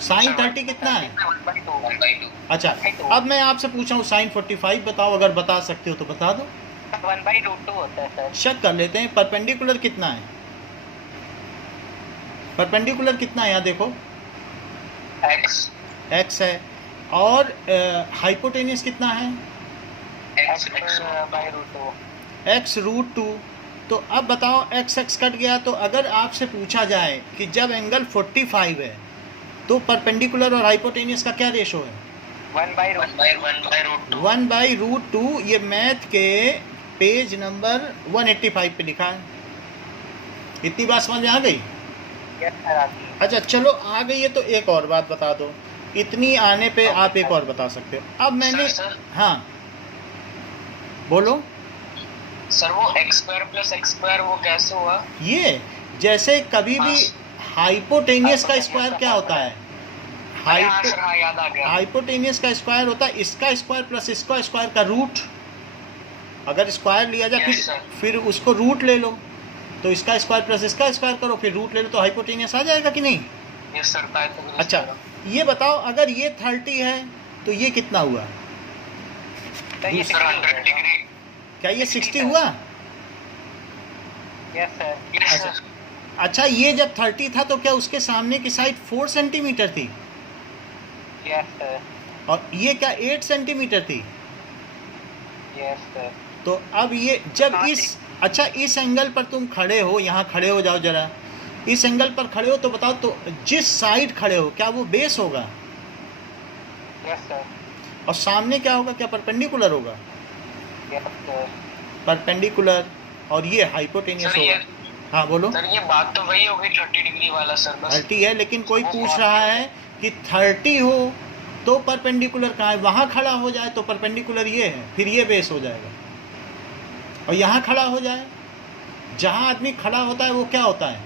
साइन 30 कितना है? 1/2। अच्छा, अब मैं आपसे पूछा हूँ साइन 45 बताओ, अगर बता सकते हो तो बता दो। 1/2 होता है सर। शक कर लेते हैं। परपेंडिकुलर कितना है? परपेंडिकुलर कितना है यहाँ देखो, x है और हाइपोटेनियस कितना है? x√2। तो अब बताओ x कट गया, तो अगर आपसे पूछा जाए कि जब एंगल 45 है तो परपेंडिकुलर और हाइपोटेनियस का क्या रेशो है? 1/√2। ये मैथ के पेज नंबर 185 पे लिखा है। इतनी बात समझ में आ गई? यस सर आती है। अच्छा चलो आ गई है तो एक और बात बता दो, इतनी आने पे आप एक और बता सकते हो। अब मैंने सर, हाँ बोलो सर वो x² + x² वो कैसे हुआ? ये जैसे कभी भी हाइपोटेनियस का स्क्वायर क्या होता है? हाँ याद आ गया। हाइपोटेनियस का स्क्वायर होता है इसका स्क्वायर प्लस इसका स्क्वायर का रूट। अगर स्क्वायर लिया जाए Yes, sir. फिर उसको रूट ले लो, तो इसका स्क्वायर प्लस इसका स्क्वायर करो फिर रूट ले लो, तो हाइपोटेनियस आ जाएगा कि नहीं? Yes sir. अच्छा, ये बताओ अगर ये 30 है तो ये कितना हुआ? सर ये सर 100 डिग्री। क्या ये 60 हुआ? Yes sir. यस अच्छा। सर। अच्छा, ये जब 30 था तो क्या उसके सामने की साइड 4 सेंटीमीटर थी यस सर। और ये क्या 8 सेंटीमीटर थी? Yes sir. तो अब ये जब इस, अच्छा इस एंगल पर तुम खड़े हो, यहाँ खड़े हो जाओ जरा, इस एंगल पर खड़े हो तो बताओ तो जिस साइड खड़े हो क्या वो बेस होगा? Yes sir. और सामने क्या होगा? क्या परपेंडिकुलर होगा? Yes sir. परपेंडिकुलर, और ये हाइपोटेनियस सर होगा। ये हाँ बोलो। सर ये बात तो वही हो गई 30 डिग्री वाला सर, बस 30 है लेकिन कोई पूछ रहा है कि 30 हो तो परपेंडिकुलर कहाँ है? वहाँ खड़ा हो जाए तो परपेंडिकुलर ये है, फिर ये बेस हो जाएगा। और यहाँ खड़ा हो जाए, जहाँ आदमी खड़ा होता है वो क्या होता है?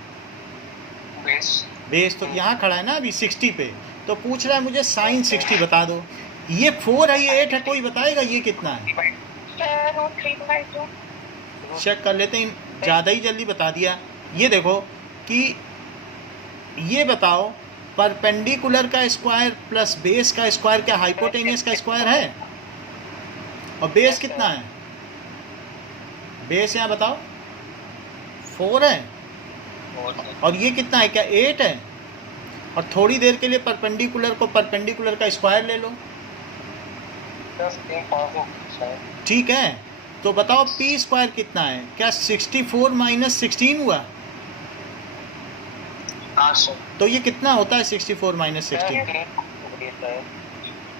बेस। बेस। तो यहाँ खड़ा है ना अभी 60 पे, तो पूछ रहा है मुझे साइन 60 बता दो। ये 4 है, ये 8 है, कोई बताएगा ये कितना है? Sir root 3/2। चेक कर लेते हैं, ज़्यादा ही जल्दी बता दिया। ये देखो कि ये बताओ परपेंडिकुलर का स्क्वायर प्लस बेस का स्क्वायर क्या हाइपोटेनियस का स्क्वायर है? और बेस कितना है? बेस यहाँ बताओ 4 है, और ये कितना है? क्या 8 है? और थोड़ी देर के लिए परपेंडिकुलर को परपेंडिकुलर का स्क्वायर ले लो, ठीक है? तो बताओ पी स्क्वायर कितना है? क्या 64 माइनस 16 हुआ? तो ये कितना होता है 64 माइनस 16?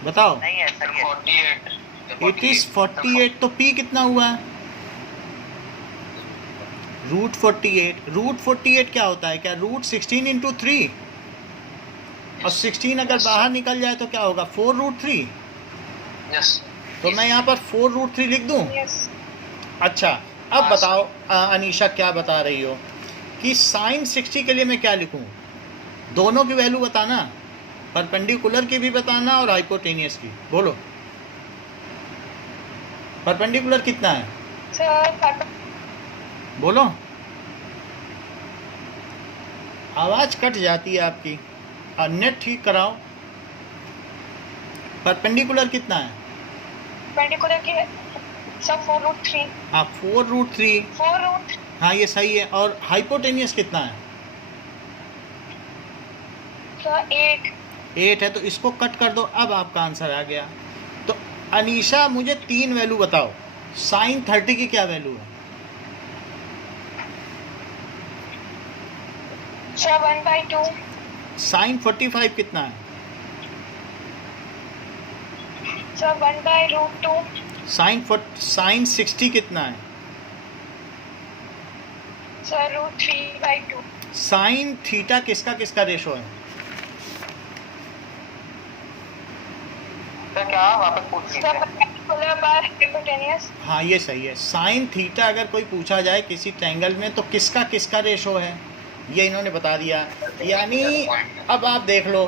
बताओ। नहीं ऐसा नहीं है। It is 48। तो पी कितना हुआ? रूट 48। रूट 48 क्या होता है? क्या रूट 16 इंटू 3? और 16 अगर बाहर निकल जाए तो क्या होगा? 4 रूट 3। तो मैं यहाँ पर 4 रूट 3 लिख दूँ? अच्छा, अब बताओ अनीशा क्या बता रही हो कि साइन 60 के लिए मैं क्या लिखूं? दोनों की वैल्यू बताना, परपेंडिकुलर की भी बताना और हाइपोटेनियस की। बोलो परपेंडिकुलर कितना है? सर बोलो, आवाज़ कट जाती है आपकी, नेट ठीक कराओ। परपेंडिकुलर कितना है? परपेंडिकुलर के सब 4 रूट 3। हाँ 4 रूट 3। 4 रूट हाँ ये सही है। और हाइपोटेनियस कितना है? सर 8 है। तो इसको कट कर दो, अब आपका आंसर आ गया। तो अनीशा मुझे 3 वैल्यू बताओ। साइन 30 की क्या वैल्यू है? सर 1/2। साइन 45 कितना है? सर 1/√2। साइन 60 कितना है? Sir root 3/2। साइन थीटा किसका किसका रेशो है? तो क्या वापस पूछ सर लीजिए। परपेंडिकुलर बार हाइपोटेनियस। हाँ ये सही है। साइन थीटा अगर कोई पूछा जाए किसी ट्रायंगल में तो किसका किसका रेशो है, ये इन्होंने बता दिया। यानी अब आप देख लो,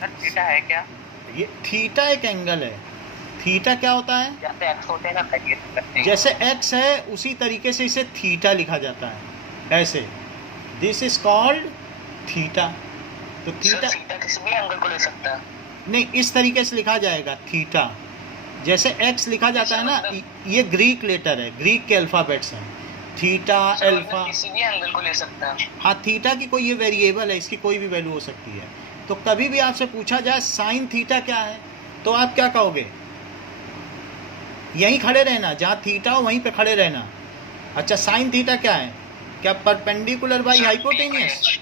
सर थीटा है क्या? ये थीटा एक एंगल है। थीटा क्या होता है? जैसे एक्स होते हैं ना तैयार जैसे एक्स है उसी तरीके से इसे थीटा लिखा जाता है, ऐसे। This is called theta. तो थीटा किसी भी एंगल को ले सकता है। नहीं, इस तरीके से लिखा जाएगा थीटा। जैसे एक्स लिखा जाता है ना, ये ग्रीक लेटर है, ग्रीक के अल्फ़ाबेट्स हैं, थीटा अल्फा। किसी भी एंगल को ले सकता है। हाँ थीटा की कोई ये वेरिएबल है, इसकी कोई भी वैल्यू हो सकती है। तो कभी भी आपसे पूछा जाए साइन थीटा क्या है तो आप क्या कहोगे? यहीं खड़े रहना, जहाँ थीटा हो वहीं पे खड़े रहना। अच्छा साइन थीटा क्या है? क्या परपेंडिकुलर बाई हाइपोटेनियस?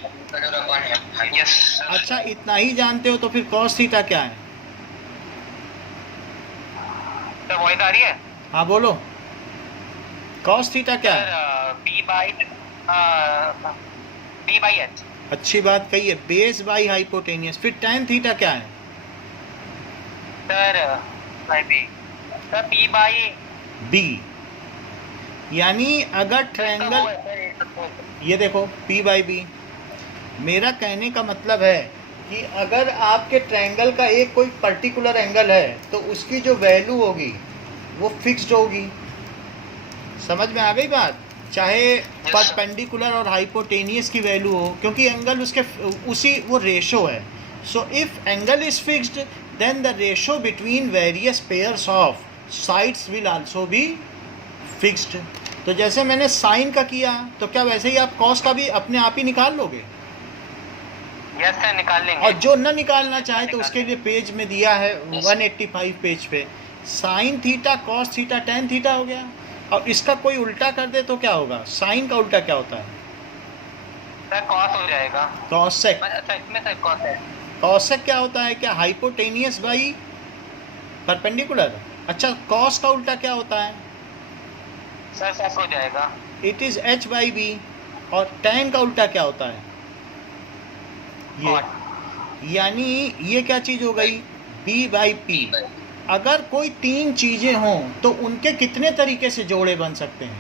अच्छा इतना ही जानते हो तो फिर कॉस थीटा क्या है? तो वही आ रही है। हाँ बोलो, कॉस थीटा क्या है? b/h। अच्छी बात कही है, बेस बाई हाइपोटेनियस। फिर tan थीटा क्या है? Sir sir p/b। यानी अगर ट्रायंगल, ये देखो p/b, मेरा कहने का मतलब है कि अगर आपके ट्रायंगल का एक कोई पर्टिकुलर एंगल है तो उसकी जो वैल्यू होगी वो फिक्स्ड होगी। समझ में आ गई बात? चाहे परपेंडिकुलर और हाइपोटेनियस की वैल्यू हो, क्योंकि एंगल उसके उसी वो रेशो है। So if angle is fixed then the ratio between various pairs of sides will also be fixed. तो जैसे मैंने साइन का किया तो क्या वैसे ही आप कॉस का भी अपने आप ही निकाल लोगे? यस सर निकाल लेंगे। और जो न निकालना चाहे तो उसके लिए पेज में दिया है 185 पेज पे, sine theta cos theta tan theta हो गया। और इसका कोई उल्टा कर दे तो क्या होगा? साइन का उल्टा क्या होता है? सर कॉस हो जाएगा। कॉसेक। अच्छा इसमें सर कॉस है। कॉसेक क्या होता है? क्या हाइपोटेनियस बाई परपेंडिकुलर। अच्छा कॉस का उल्टा क्या होता है? सर सेक हो जाएगा। It is h/b। और tan का उल्टा क्या होता है? ये, यानी ये क्या चीज हो गई? b/p। अगर कोई 3 चीजें हों तो उनके कितने तरीके से जोड़े बन सकते हैं?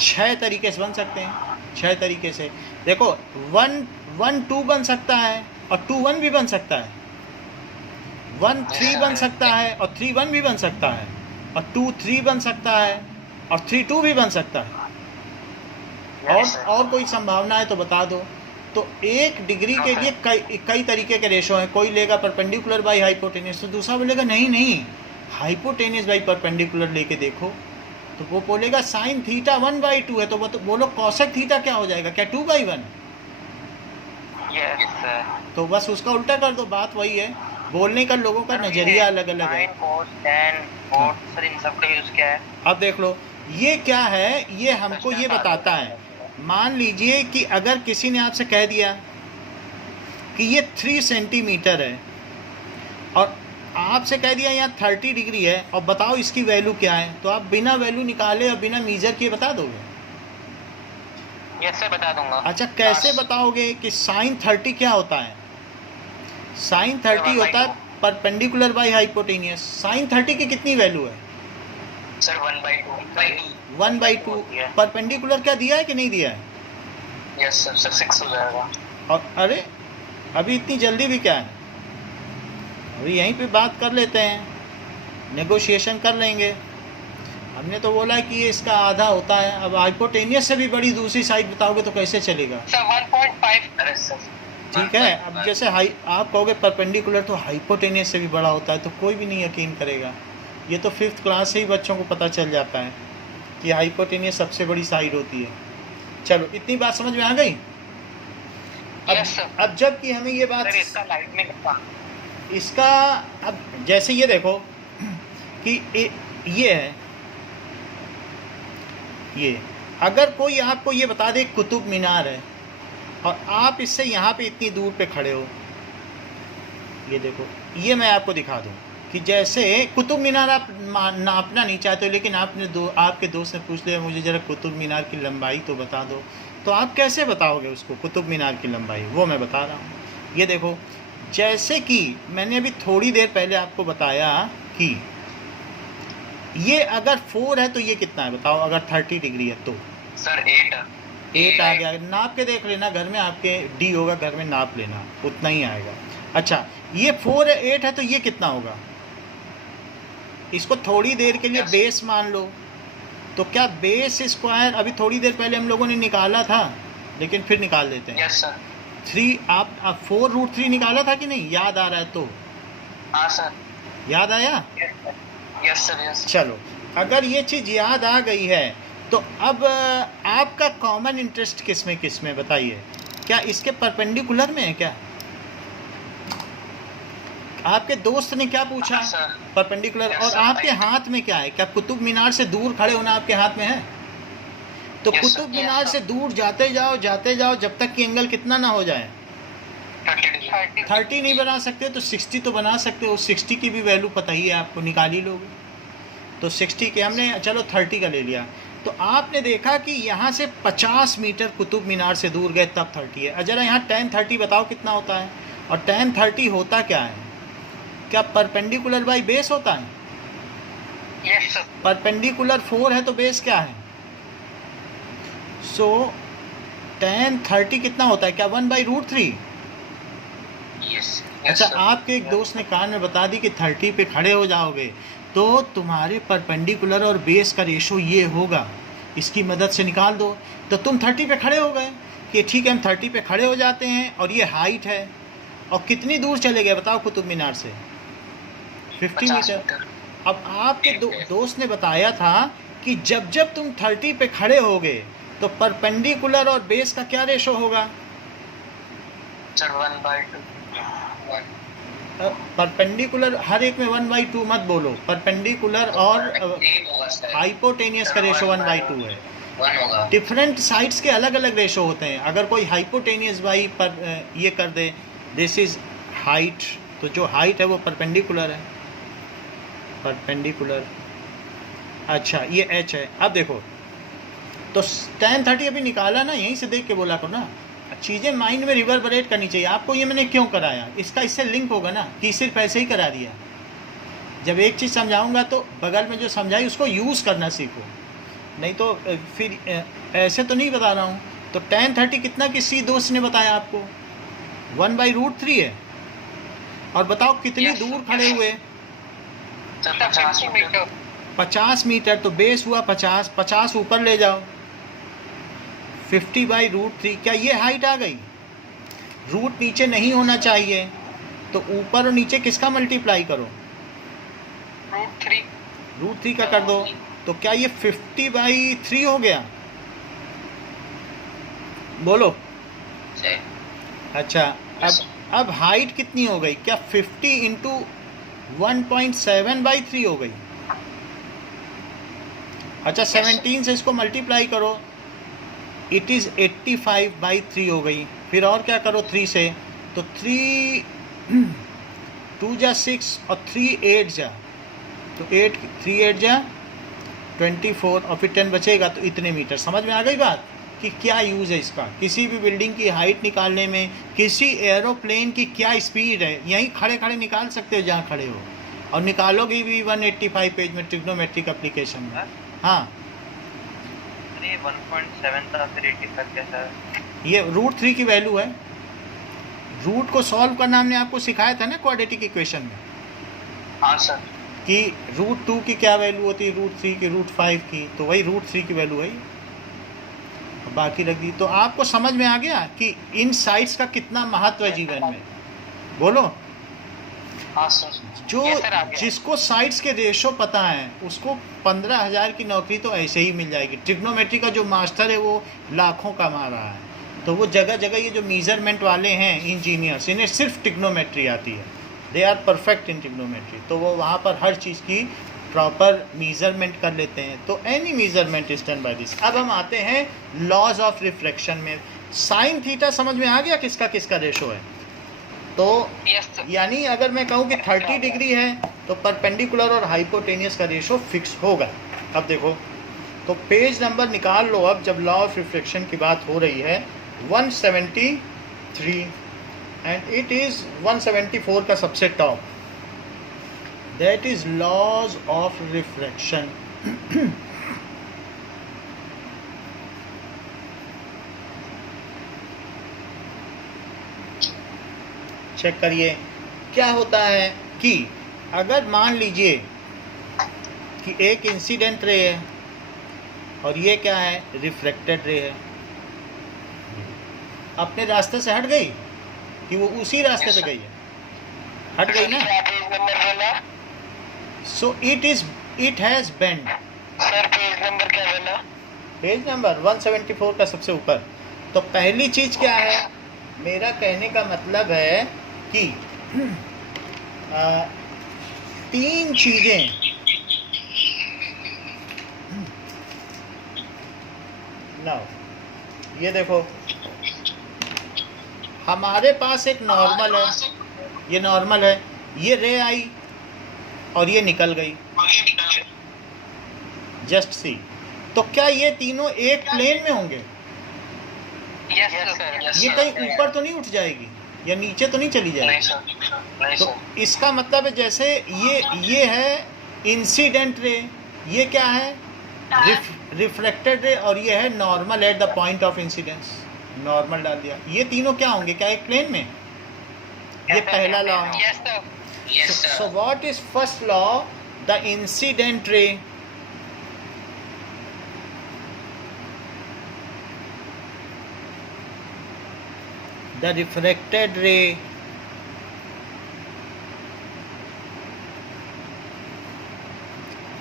6 तरीके से बन सकते हैं, 6 तरीके से। देखो 1 1 2 बन सकता है और 2 1 भी बन सकता है, 1 3 बन सकता है और 3 1 भी बन सकता है, और 2 3 बन सकता है और 3 2 भी बन सकता है। और कोई संभावना है तो बता दो। तो 1 डिग्री के लिए कई तरीके के रेशो हैं। कोई लेगा परपेंडिकुलर बाई हाइपोटेनियस, तो दूसरा बोलेगा नहीं हाइपोटेनियस बाई परपेंडिकुलर लेके देखो, तो वो बोलेगा साइन थीटा 1/2 है, तो बोलो कॉसेक थीटा क्या हो जाएगा, क्या 2/1? Yes sir. तो बस उसका उल्टा कर दो, बात वही है। बोलने का लोगों का नजरिया अलग अलग है। sin, cos, tan, cot, sir इन सब का यूज क्या है? अब देख लो ये क्या है, ये हमको ये बताता है। मान लीजिए कि अगर किसी ने आपसे कह दिया कि ये 3 सेंटीमीटर है और आपसे कह दिया यहाँ 30 डिग्री है और बताओ इसकी वैल्यू क्या है, तो आप बिना वैल्यू निकाले और बिना मीजर किए बता दोगे? यस सर, बता दूंगा। अच्छा, कैसे बताओगे कि साइन 30 क्या होता है? साइन 30 होता है परपेंडिकुलर बाई हाइपोटेनियस। साइन 30 की कितनी वैल्यू है? सर 1/2। 1/2। परपेंडिकुलर क्या दिया है कि नहीं दिया है? यस सर, 6 हो जाएगा। और अरे अभी इतनी जल्दी भी क्या है, अभी यहीं पे बात कर लेते हैं, नेगोशिएशन कर लेंगे। हमने तो बोला कि ये इसका आधा होता है, अब हाइपोटेनियस से भी बड़ी दूसरी साइड बताओगे तो कैसे चलेगा? सर 1.5। अरे सर ठीक है, अब जैसे आप कहोगे परपेंडिकुलर तो हाइपोटेनियस से भी बड़ा होता है, तो कोई भी नहीं यकीन करेगा। ये तो 5th क्लास से ही बच्चों को पता चल जाता है कि हाइपोटेनियस सबसे बड़ी साइड होती है। चलो, इतनी बात समझ में आ गई? अब जब कि हमें ये बात, इसका लाइट में इसका अब जैसे ये देखो कि ये है, ये अगर कोई आपको ये बता दे कुतुब मीनार है और आप इससे यहाँ पे इतनी दूर पे खड़े हो, ये देखो, ये मैं आपको दिखा दूँ कि जैसे कुतुब मीनार आप नापना नहीं चाहते हो, लेकिन आपके दोस्त ने पूछ लिया मुझे ज़रा कुतुब मीनार की लंबाई तो बता दो, तो आप कैसे बताओगे उसको कुतुब मीनार की लंबाई? वो मैं बता रहा हूँ। ये देखो, जैसे कि मैंने अभी थोड़ी देर पहले आपको बताया कि ये अगर 4 है तो ये कितना है बताओ, अगर 30 डिग्री है तो? सर 8 आ गया। नाप के देख लेना, घर में आपके डी होगा, घर में नाप लेना, उतना ही आएगा। अच्छा, ये 4 है, 8 है, तो ये कितना होगा? इसको थोड़ी देर के लिए बेस मान लो, तो क्या बेस स्क्वायर अभी थोड़ी देर पहले हम लोगों ने निकाला था, लेकिन फिर निकाल देते हैं। Yes sir. 3 आप 4√3 निकाला था कि नहीं? याद आ रहा है तो? हाँ सर। याद आया? Yes sir, yes. चलो, अगर ये चीज़ याद आ गई है तो अब आपका कॉमन इंटरेस्ट किस में बताइए? क्या इसके परपेंडिकुलर में है क्या? आपके दोस्त ने क्या पूछा? परपेंडिकुलर। और आपके हाथ में क्या है? क्या कुतुब मीनार से दूर खड़े होना आपके हाथ में है? तो कुतुब मीनार से दूर जाते जाओ जब तक कि एंगल कितना ना हो जाए, 30 नहीं बना सकते तो 60 तो बना सकते हो। 60 की भी वैल्यू पता ही है आपको, निकाल ही लोगे। तो 60 के हमने चलो 30 का ले लिया, तो आपने देखा कि यहाँ से 50 मीटर कुतुब मीनार से दूर गए तब 30 है। ज़रा यहाँ tan 30 बताओ कितना होता है? और tan 30 होता क्या है? क्या परपेंडिकुलर बाई बेस होता है? Yes sir. परपेंडिकुलर 4 है तो बेस क्या है? सो tan 30 कितना होता है? क्या 1/√3? यस। अच्छा, आपके एक दोस्त ने कान में बता दी कि 30 पे खड़े हो जाओगे तो तुम्हारे परपेंडिकुलर और बेस का रेशो ये होगा, इसकी मदद से निकाल दो। तो तुम 30 पे खड़े हो गए कि ठीक है हम 30 पे खड़े हो जाते हैं, और ये हाइट है, और कितनी दूर चले गए बताओ कुतुब मीनार से? 50 मीटर। अब आपके दोस्त ने बताया था कि जब तुम 30 पे खड़े होगे तो परपेंडिकुलर और बेस का क्या रेशो होगा? सर 1/2। परपेंडिकुलर हर एक में 1/2 मत बोलो, परपेंडिकुलर और हाइपोटेनियस का रेशो 1/2 है। 1 होगा। डिफरेंट साइड्स के अलग अलग रेशो होते हैं। अगर कोई हाइपोटेनियस बाई पर ये कर दे, दिस इज हाइट, तो जो हाइट है वो परपेंडिकुलर है, परपेंडिकुलर। अच्छा, ये h है। अब देखो, तो tan 30 अभी निकाला ना, यहीं से देख के बोला करो ना, चीज़ें माइंड में रिवर्बरेट करनी चाहिए। आपको ये मैंने क्यों कराया, इसका इससे लिंक होगा ना, कि सिर्फ ऐसे ही करा दिया। जब एक चीज़ समझाऊंगा तो बगल में जो समझाई उसको यूज़ करना सीखो, नहीं तो फिर ऐसे तो नहीं बता रहा हूँ तो tan 30 कितना किसी दोस्त ने बताया आपको? 1/√3 है। और बताओ कितनी Yes, दूर sir. खड़े हुए? Sir 50 metre. 50 मीटर। तो बेस हुआ 50, 50 ऊपर ले जाओ, 50/√3। क्या ये हाइट आ गई? रूट नीचे नहीं होना चाहिए, तो ऊपर और नीचे किसका मल्टीप्लाई करो? √3 √3 का कर दो। तो क्या ये 50/3 हो गया? बोलो। जी। अच्छा, अब हाइट कितनी हो गई? क्या 50 इंटू 1.7/3 हो गई? अच्छा, 17 से इसको मल्टीप्लाई करो, इट इज़ 85/3 हो गई। फिर और क्या करो 3 से, तो 3 2 जा 6 और 3 8 जा, तो 3 8 जा 24 और फिर 10 बचेगा, तो इतने मीटर। समझ में आ गई बात कि क्या यूज़ है इसका? किसी भी बिल्डिंग की हाइट निकालने में, किसी एरोप्लेन की क्या स्पीड है, यहीं खड़े खड़े निकाल सकते हो जहाँ खड़े हो, और निकालोगे भी 185 पेज में ट्रिग्नोमेट्रिक एप्लीकेशन में। हाँ, अरे 1.7 था, फिर 85 कैसा? ये √3 की वैल्यू है। रूट को सॉल्व करना हमने आपको सिखाया था ना क्वाड्रेटिक इक्वेशन में, हाँ सर। कि √2 की क्या वैल्यू होती है, √3 की, √5 की, तो वही √3 की वैल्यू है। बाकी रख दी। तो आपको समझ में आ गया कि इन साइड्स का कितना महत्व है जीवन में। बोलो। हाँ सर। जो Yes, sir, आ गया। जिसको साइड्स के रेशो पता है उसको 15,000 की नौकरी तो ऐसे ही मिल जाएगी। ट्रिग्नोमेट्री का जो मास्टर है वो लाखों कमा रहा है। तो वो जगह जगह ये जो मेजरमेंट वाले हैं इंजीनियर्स, इन्हें सिर्फ ट्रिग्नोमेट्री आती है, they are perfect in trigonometry. तो वो वहाँ पर हर चीज़ की प्रॉपर मेजरमेंट कर लेते हैं। तो any measurement is done by this. अब हम आते हैं लॉज ऑफ रिफ्रैक्शन में। साइन थीटा समझ में आ गया किसका किसका रेशो है? तो Yes, sir. यानी अगर मैं कहूँ कि 30 डिग्री है तो परपेंडिकुलर और हाइपोटेनियस का रेशो फिक्स होगा। अब देखो, तो पेज नंबर निकाल लो। अब जब लॉ ऑफ रिफ्रैक्शन की बात हो रही है, 173 एंड इट इज़ 174 का सबसे top, that is laws of refraction. Check करिए क्या होता है कि अगर मान लीजिए कि एक इंसिडेंट रे है और ये क्या है, रिफ्लेक्टेड रे है, अपने रास्ते से हट गई कि वो उसी रास्ते पे गई है? हट गई ना। क्या पेज नंबर बोला so it has bend. Sir? Page number क्या बोला? पेज नंबर 174 का सबसे ऊपर। तो पहली चीज़ क्या है, मेरा कहने का मतलब है कि 3 चीज़ें ना, ये देखो हमारे पास एक नॉर्मल है, ये नॉर्मल है, ये रे आई और ये निकल गई, जस्ट सी। तो क्या ये तीनों एक प्लेन में होंगे? Yes, sir. ये कहीं ऊपर तो नहीं उठ जाएगी या नीचे तो नहीं चली नहीं जाएगी? सर, नहीं तो सर। इसका मतलब है जैसे ये है इंसिडेंट रे, ये क्या है, रिफ्लेक्टेड रे, और ये है normal at the point of incidence. Normal डाल दिया। ये तीनों क्या होंगे, क्या एक प्लेन में? ये पहला लॉ है। Yes, sir. Yes So sir. what is first law? The incident ray the refracted ray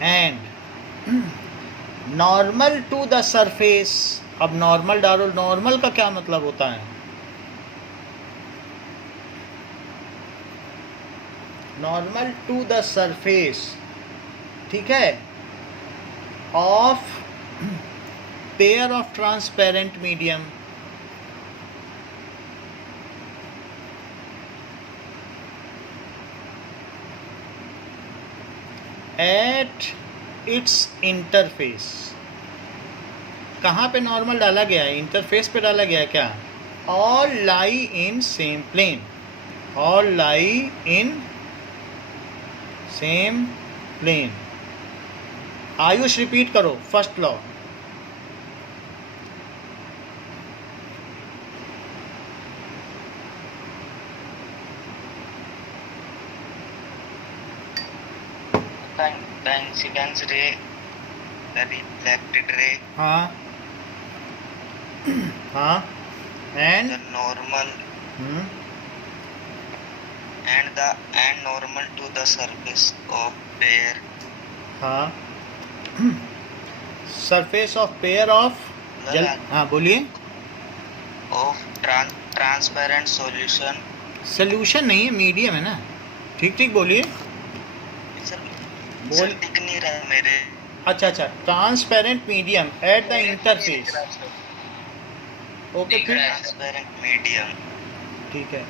and normal to the surface। अब नॉर्मल डालो। नॉर्मल का क्या मतलब होता है? नॉर्मल टू द सरफेस, ठीक है, of pair of transparent medium at its interface. कहाँ पे नॉर्मल डाला गया है? इंटरफेस पे डाला गया है। क्या? All lie in same plane, all lie in same plane. Ayush repeat करो first law. the incidence ray, the reflected ray, हाँ हाँ and the normal and the and normal to the surface of pair हाँ surface of pair of जल, हाँ बोलिए। of transparent solution. Solution नहीं है, medium है ना। ठीक ठीक बोलिए। सर बोल दिख नहीं रहा है मेरे। अच्छा अच्छा, transparent medium at the interface. Okay फिर ट्रांसपेरेंट मीडियम। ठीक है,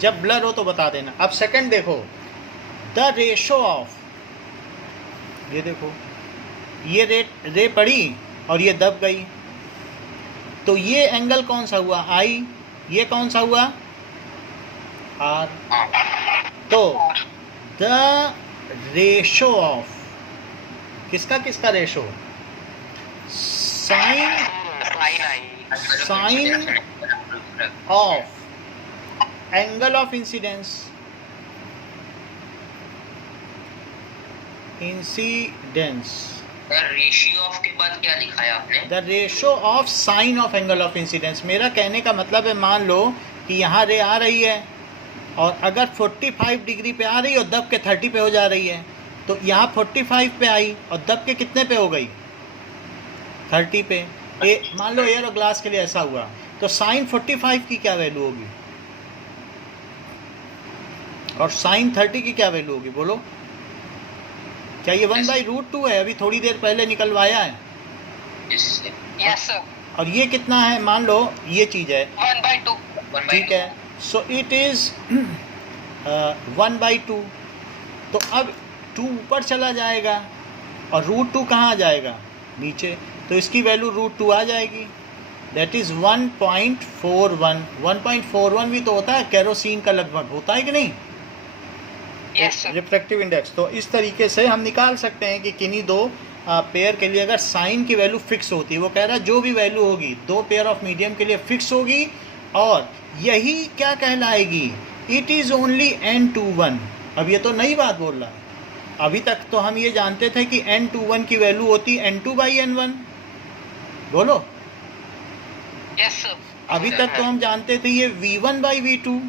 जब ब्लर हो तो बता देना। अब सेकंड देखो, द रेशो ऑफ, ये देखो ये रे पड़ी और ये दब गई, तो ये एंगल कौन सा हुआ आई, ये कौन सा हुआ आर। तो द रेशो ऑफ किसका किसका ratio, sine of angle of incidence, ratio of के बाद क्या लिखा है आपने? The ratio of sine of angle of incidence. मेरा कहने का मतलब है, मान लो कि यहाँ रे आ रही है और अगर 45 डिग्री पे आ रही है और दब के 30 पे हो जा रही है, तो यहाँ 45 पे आई और दब के कितने पे हो गई 30 पे। मान लो एयर और ग्लास के लिए ऐसा हुआ, तो साइन 45 की क्या वैल्यू होगी और साइन 30 की क्या वैल्यू होगी, बोलो। क्या ये 1/√2 है? अभी थोड़ी देर पहले निकलवाया है। Yes sir. और ये कितना है, मान लो ये चीज़ है 1/2। ठीक है, सो इट इज़ 1/2। तो अब 2 ऊपर चला जाएगा और √2 कहाँ आ जाएगा, नीचे, तो इसकी वैल्यू √2 आ जाएगी, दैट इज़ 1.41। 1.41 भी तो होता है केरोसिन का, लगभग होता है कि नहीं, रिफ्रैक्टिव इंडेक्स। तो इस तरीके से हम निकाल सकते हैं कि किन्हीं दो पेयर के लिए अगर साइन की वैल्यू फिक्स होती है, वो कह रहा है जो भी वैल्यू होगी दो पेयर ऑफ मीडियम के लिए फिक्स होगी, और यही क्या कहलाएगी, इट इज़ ओनली n21। अब ये तो नई बात बोल रहा है, अभी तक तो हम ये जानते थे कि n21 की वैल्यू होती n2/n1, बोलो। Yes sir. अभी तक तो हम जानते थे ये v1/v2,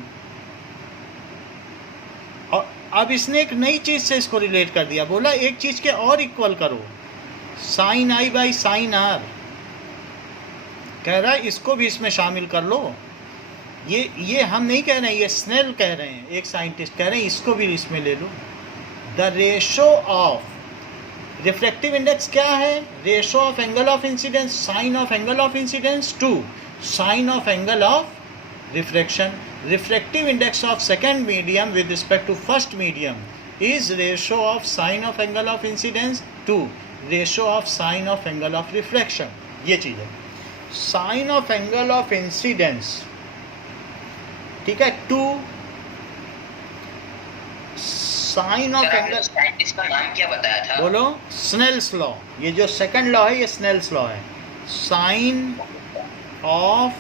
और अब इसने एक नई चीज़ से इसको रिलेट कर दिया, बोला एक चीज़ के और इक्वल करो, साइन i/साइन r। कह रहा है इसको भी इसमें शामिल कर लो। ये हम नहीं कह रहे हैं, ये स्नेल कह रहे हैं, एक साइंटिस्ट कह रहे हैं इसको भी इसमें ले लो। The ratio of refractive index क्या है, ratio of angle of incidence, sine of angle of incidence to sine of angle of refraction. Refractive index of second medium with respect to first medium is ratio of sine of angle of incidence to ratio of sine of angle of refraction। ये चीज़ है sine of angle of incidence, ठीक है, to sine of angle। इसका नाम क्या बताया था? बोलो, स्नेल्स लॉ। ये जो सेकंड लॉ है ये स्नेल्स लॉ है, sine of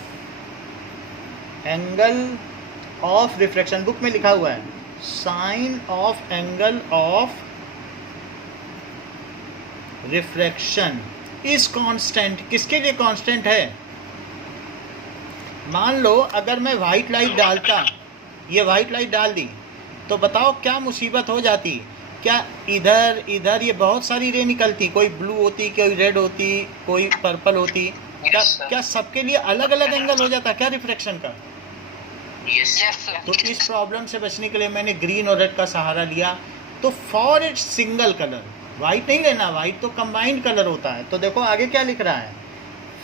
angle of refraction, book में लिखा हुआ है sine of angle of refraction is constant. किसके लिए कांस्टेंट है, मान लो अगर मैं वाइट लाइट डालता, ये वाइट लाइट डाल दी, तो बताओ क्या मुसीबत हो जाती, क्या इधर इधर ये बहुत सारी रे निकलती, कोई ब्लू होती, कोई रेड होती, कोई पर्पल होती, क्या सबके लिए अलग अलग एंगल हो जाता क्या रिफ्रैक्शन का। तो इस प्रॉब्लम से बचने के लिए मैंने ग्रीन और रेड का सहारा लिया। तो for its single colour, white नहीं लेना, वाइट तो कंबाइंड कलर होता है। तो देखो आगे क्या लिख रहा है,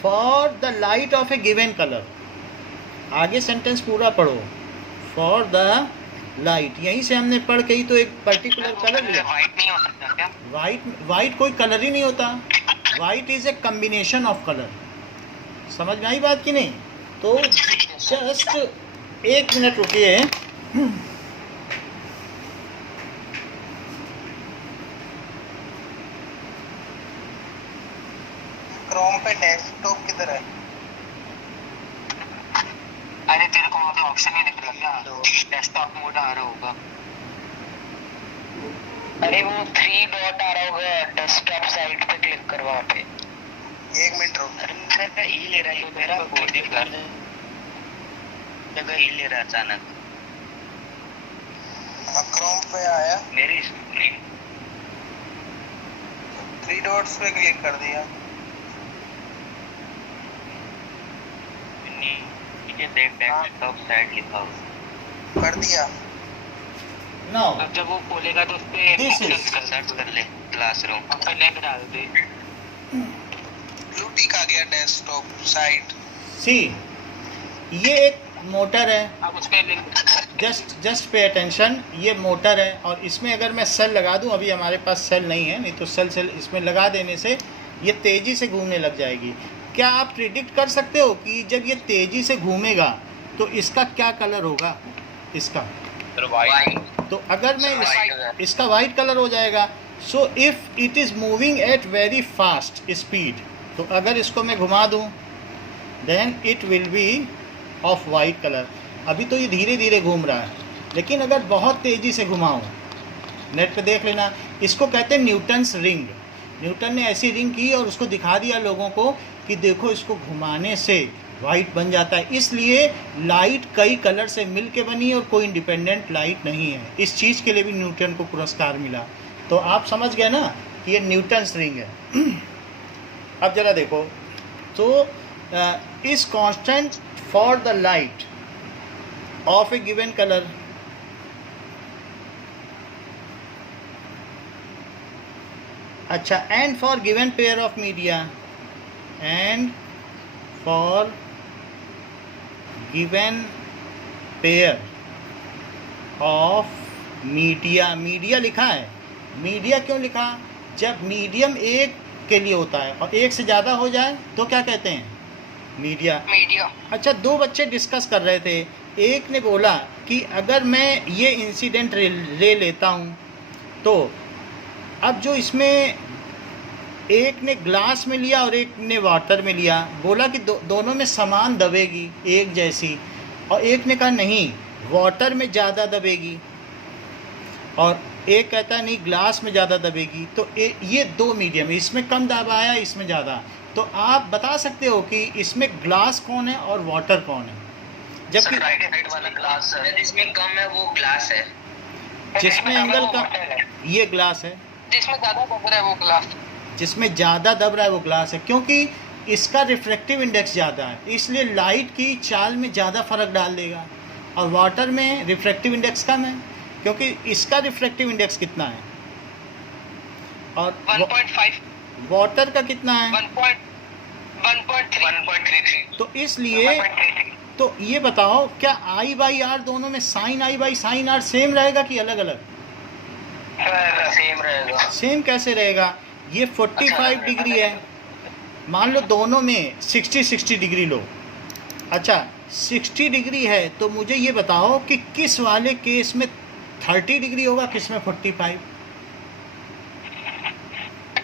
for the light of a given colour, आगे सेंटेंस पूरा पढ़ो, फॉर द लाइट, यहीं से हमने पढ़ के ही तो एक पर्टिकुलर कलर लिया। वाइट नहीं हो सकता क्या? वाइट कोई कलर ही नहीं होता, white is a combination of colour. समझ में आई बात कि नहीं? तो जस्ट 1 मिनट रुकिए। क्रोम पे डेस्कटॉप किधर है? अरे तेरे को वहाँ पे ऑप्शन नहीं दिख रहा क्या? डेस्कटॉप मोड आ रहा होगा। अरे वो 3 डॉट आ रहा होगा डेस्कटॉप साइट पे क्लिक करो वहाँ पे। 1 मिनट रुक। अरे मेरा ही ले रहा है मेरा कोड कर जगह ही ले रहा है अचानक। हाँ क्रोम पे आया, मेरी स्क्रीन 3 डॉट्स पे क्लिक कर दिया। नीचे देख डेस्कटॉप साइट लिखा हुआ। कर दिया। नाउ अब जब वो खोलेगा तो उस पे This is- सर्च कर ले क्लासरूम। अपना लिंक डाल दे। ब्लू टिक आ गया डेस्कटॉप साइट। सी, ये एक मोटर है, अब उस पे लिंक जस्ट पे अटेंशन। ये मोटर है और इसमें अगर मैं सेल लगा दूं, अभी हमारे पास सेल नहीं है, नहीं तो सेल इसमें लगा देने से ये तेज़ी से घूमने लग जाएगी। क्या आप प्रिडिक्ट कर सकते हो कि जब ये तेज़ी से घूमेगा तो इसका क्या कलर होगा? इसका तो अगर मैं इसका वाइट कलर हो जाएगा। So if it is moving at very fast speed, तो अगर इसको मैं घुमा दूं then it will be of white colour. अभी तो ये धीरे धीरे घूम रहा है, लेकिन अगर बहुत तेज़ी से घुमाऊँ, नेट पे देख लेना, इसको कहते हैं न्यूटन्स रिंग। न्यूटन ने ऐसी रिंग की और उसको दिखा दिया लोगों को कि देखो इसको घुमाने से वाइट बन जाता है। इसलिए लाइट कई कलर से मिल के बनी और कोई इंडिपेंडेंट लाइट नहीं है। इस चीज़ के लिए भी न्यूटन को पुरस्कार मिला। तो आप समझ गए ना कि ये न्यूटन्स रिंग है। अब ज़रा देखो तो is constant for the light of a given colour. अच्छा, and for given pair of media, and for given pair of media. Media लिखा है, मीडिया क्यों लिखा? जब मीडियम एक के लिए होता है और एक से ज़्यादा हो जाए तो क्या कहते हैं? मीडिया। अच्छा, दो बच्चे डिस्कस कर रहे थे। एक ने बोला कि अगर मैं ये इंसिडेंट ले लेता हूँ तो अब जो इसमें एक ने ग्लास में लिया और एक ने वाटर में लिया, बोला कि दोनों में समान दबेगी, एक जैसी। और एक ने कहा नहीं, वाटर में ज़्यादा दबेगी, और एक कहता नहीं ग्लास में ज़्यादा दबेगी। तो ये दो मीडियम, इसमें कम दबा आया, इसमें ज़्यादा। तो आप बता सकते हो कि इसमें ग्लास कौन है और वाटर कौन है? जबकि राइट साइड वाला ग्लास है, जिसमें कम है वो ग्लास है, जिसमें एंगल का ये ग्लास है, जिसमें ज्यादा दब रहा है वो ग्लास, जिसमें ज़्यादा दब रहा है वो ग्लास है, क्योंकि इसका रिफ्रैक्टिव इंडेक्स ज़्यादा है, इसलिए लाइट की चाल में ज़्यादा फर्क डाल देगा। और वाटर में रिफ्रैक्टिव इंडेक्स कम है, क्योंकि इसका रिफ्रैक्टिव इंडेक्स कितना है और 1.5, वाटर का कितना है? 1.33। तो इसलिए तो ये बताओ, क्या आई बाई आर दोनों में sine i by sine r same रहेगा कि अलग अलग? सेम रहेगा। सेम कैसे रहेगा? ये 45 डिग्री है, मान लो दोनों में 60 डिग्री लो। अच्छा, 60 डिग्री है तो मुझे ये बताओ कि किस वाले केस में 30 डिग्री होगा, किस में 45?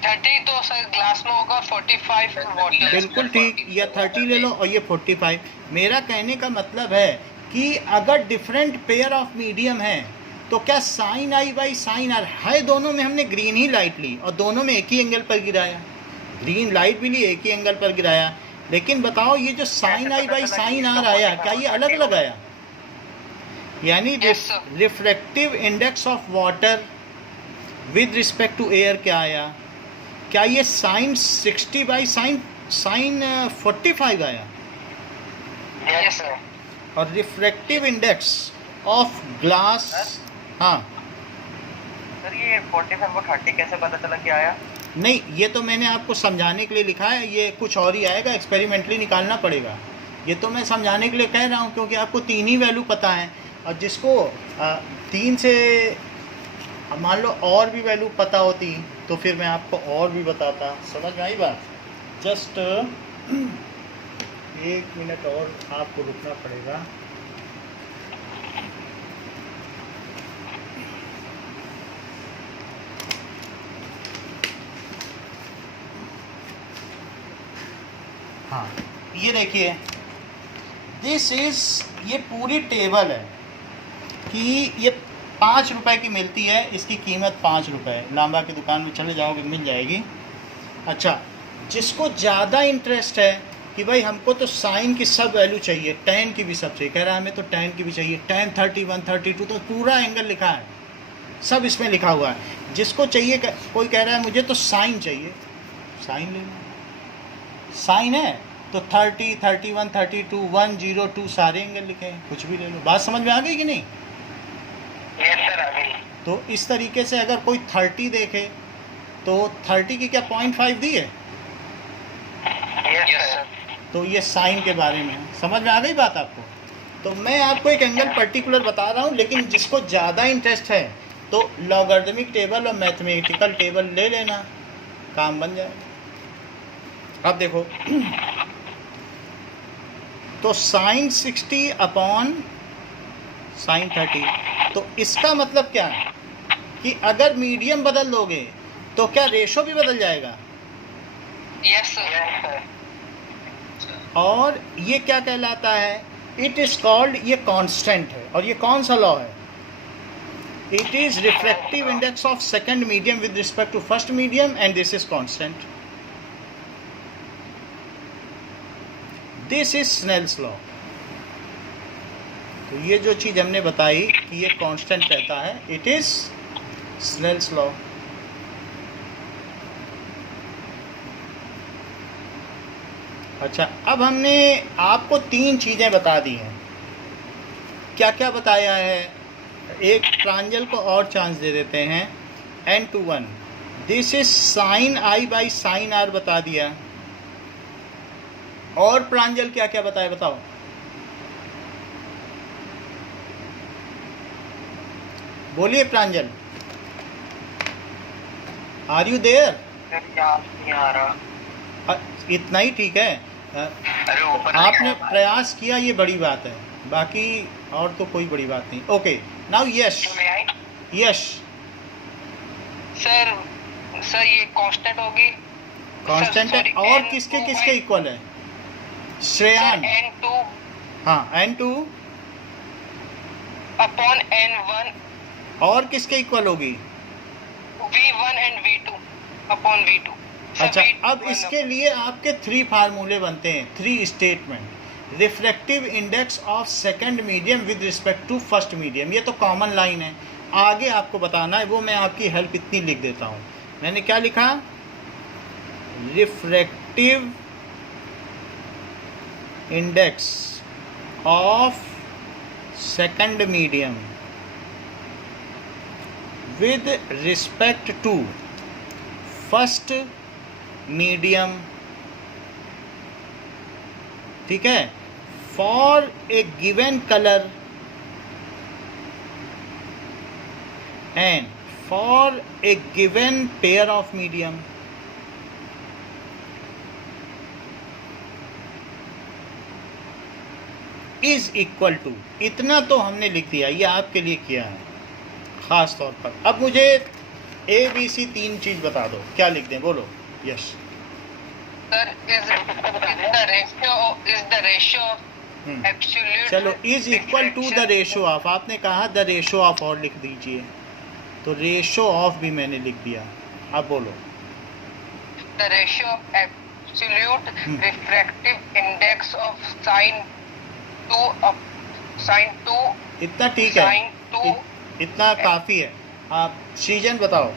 30 तो सर ग्लास में होगा, 45 वाटर। बिल्कुल ठीक, या 30 ले लो और ये 45। मेरा कहने का मतलब है कि अगर डिफरेंट पेयर ऑफ मीडियम है तो क्या sine i by sine r है? दोनों में हमने ग्रीन ही लाइट ली और दोनों में एक ही एंगल पर गिराया, ग्रीन लाइट भी ली, एक ही एंगल पर गिराया। लेकिन बताओ ये जो sine i by sine r आया, क्या ये अलग अलग आया? यानी refractive index of water with respect to air क्या आया? क्या ये साइन 60 बाई साइन 45 आया? Yes sir. और रिफ्रैक्टिव इंडेक्स ऑफ ग्लास, हाँ सर ये 45 को 30 कैसे पता चला कि आया? नहीं, ये तो मैंने आपको समझाने के लिए लिखा है, ये कुछ और ही आएगा, एक्सपेरिमेंटली निकालना पड़ेगा। ये तो मैं समझाने के लिए कह रहा हूँ, क्योंकि आपको 3 ही वैल्यू पता है, और जिसको 3 से मान लो और भी वैल्यू पता होती तो फिर मैं आपको और भी बताता। समझ में आई बात? जस्ट 1 मिनट और आपको रुकना पड़ेगा। हाँ, ये देखिए, दिस इज़, ये पूरी टेबल है कि ये 5 रुपए की मिलती है, इसकी कीमत 5 रुपए है। लांबा की दुकान में चले जाओगे मिल जाएगी। अच्छा, जिसको ज़्यादा इंटरेस्ट है कि भाई हमको तो साइन की सब वैल्यू चाहिए, tan की भी सब चाहिए, कह रहा है हमें तो tan की भी चाहिए, tan 31 32, तो पूरा एंगल लिखा है, सब इसमें लिखा हुआ है। जिसको चाहिए, कोई कह रहा है मुझे तो साइन चाहिए, साइन ले लो, साइन है तो 30 31 32 102 सारे एंगल लिखे हैं, कुछ भी ले लो। बात समझ में आ गई कि नहीं? यस सर, आ गई। तो इस तरीके से अगर कोई 30 देखे तो 30 की क्या 0.5 दी है, यस सर। तो ये साइन के बारे में है। समझ में आ गई बात आपको? तो मैं आपको एक एंगल पर्टिकुलर बता रहा हूँ, लेकिन जिसको ज़्यादा इंटरेस्ट है तो लॉगरिथमिक टेबल और मैथमेटिकल टेबल ले लेना, काम बन जाएगा। अब देखो, तो साइन 60 अपॉन साइन 30, तो इसका मतलब क्या है कि अगर मीडियम बदल दोगे तो क्या रेशो भी बदल जाएगा? Yes sir. Yes sir. और ये क्या कहलाता है? इट इज़ कॉल्ड, ये कांस्टेंट है। और ये कौन सा लॉ है? It is refractive index of second medium with respect to first medium, and this is constant. This is Snell's law. तो ये जो चीज़ हमने बताई कि ये कांस्टेंट रहता है, इट इज स्नेल्स लॉ। अच्छा, अब हमने आपको 3 चीज़ें बता दी हैं। क्या क्या बताया है? एक प्रांजल को और चांस दे देते हैं, n/1 this is sine i by sine r बता दिया। और प्रांजल क्या क्या बताया, बताओ? बोलिए प्रांजल, आर यू देयर? सर याद नहीं आ रहा। इतना ही ठीक है। अरे ऊपर आपने प्रयास किया, ये बड़ी बात है, बाकी और तो कोई बड़ी बात नहीं। ओके, नाउ यश। यश, सर सर ये कांस्टेंट होगी। कांस्टेंट है। और किसके किसके इक्वल है? श्रेयान, n2 हाँ, n2 अपॉन n1। और किसके इक्वल होगी? v1 and v2 upon v2। अच्छा, अब इसके लिए आपके 3 फार्मूले बनते हैं, 3 statement. Refractive index of second medium with respect to first medium, ये तो कॉमन लाइन है, आगे आपको बताना है, वो मैं आपकी हेल्प इतनी लिख देता हूँ। मैंने क्या लिखा? Refractive index of second medium with respect to first medium, ठीक है, for a given colour and for a given pair of medium. Is equal to, इतना तो हमने लिख दिया, ये आपके लिए किया है खास तौर पर। अब मुझे ABC 3 चीज बता दो, क्या लिख दें, बोलो। Yes sir is the ratio absolute. चलो, is equal to the ratio of, आपने कहा द रेशो ऑफ और लिख दीजिए, तो रेशो ऑफ भी मैंने लिख दिया। अब बोलो। The ratio of absolute refractive index of sine 2 इतना ठीक है, साइन 2। इतना काफ़ी है। आप सीजन बताओ।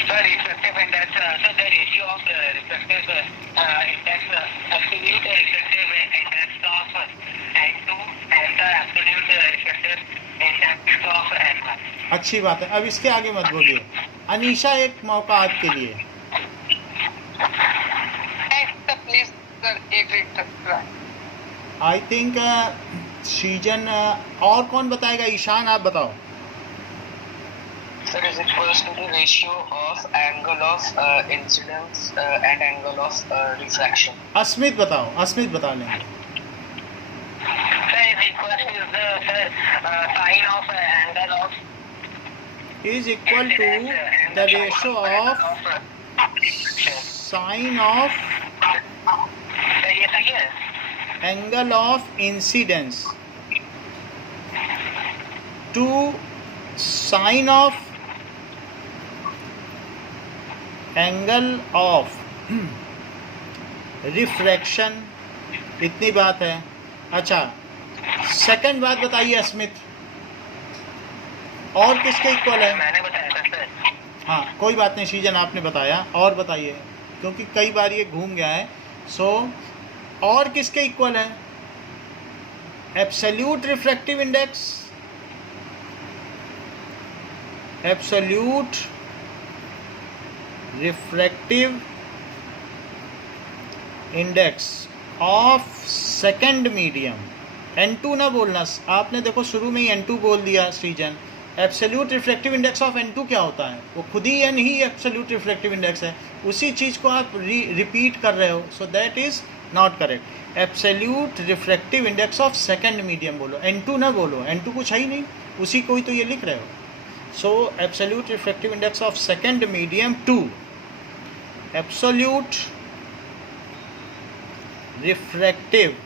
Sir refractive index, sir the ratio of refractive index absolute refractive index of n2 and the absolute refractive index of n1। अच्छी बात है, अब इसके आगे मत बोलिए। अनीशा, एक मौका आपके लिए। प्लीज सर एक रीड। आई थिंक सीजन, और कौन बताएगा? ईशान, आप बताओ। Sir, is equals to the ratio of angle of incidence and angle of refraction. Asmit बताओ, अस्मित बता लें। Sir, is equals to the sine of angle of is equal to the ratio of sine of sir ये सही है। Angle of incidence to sine of angle of refraction, इतनी बात है। अच्छा, सेकंड बात बताइए अस्मित, और किसके इक्वल है? मैंने बताया था सर। हाँ कोई बात नहीं सृजन, आपने बताया, और बताइए क्योंकि कई बार ये घूम गया है। सो और किसके इक्वल है? Absolute refractive index, absolute refractive index of second medium. N2 ना बोलना, आपने देखो शुरू में ही N2 बोल दिया सृजन। Absolute refractive index of N2 क्या होता है? वो खुद ही N ही एब्सोल्यूट रिफ्रैक्टिव इंडेक्स है, उसी चीज़ को आप रिपीट कर रहे हो, so that is not correct. Absolute refractive index of second medium बोलो, N2 ना बोलो, N2 कुछ है ही नहीं, उसी को ही तो ये लिख रहे हो। सो absolute refractive index of second medium 2, absolute refractive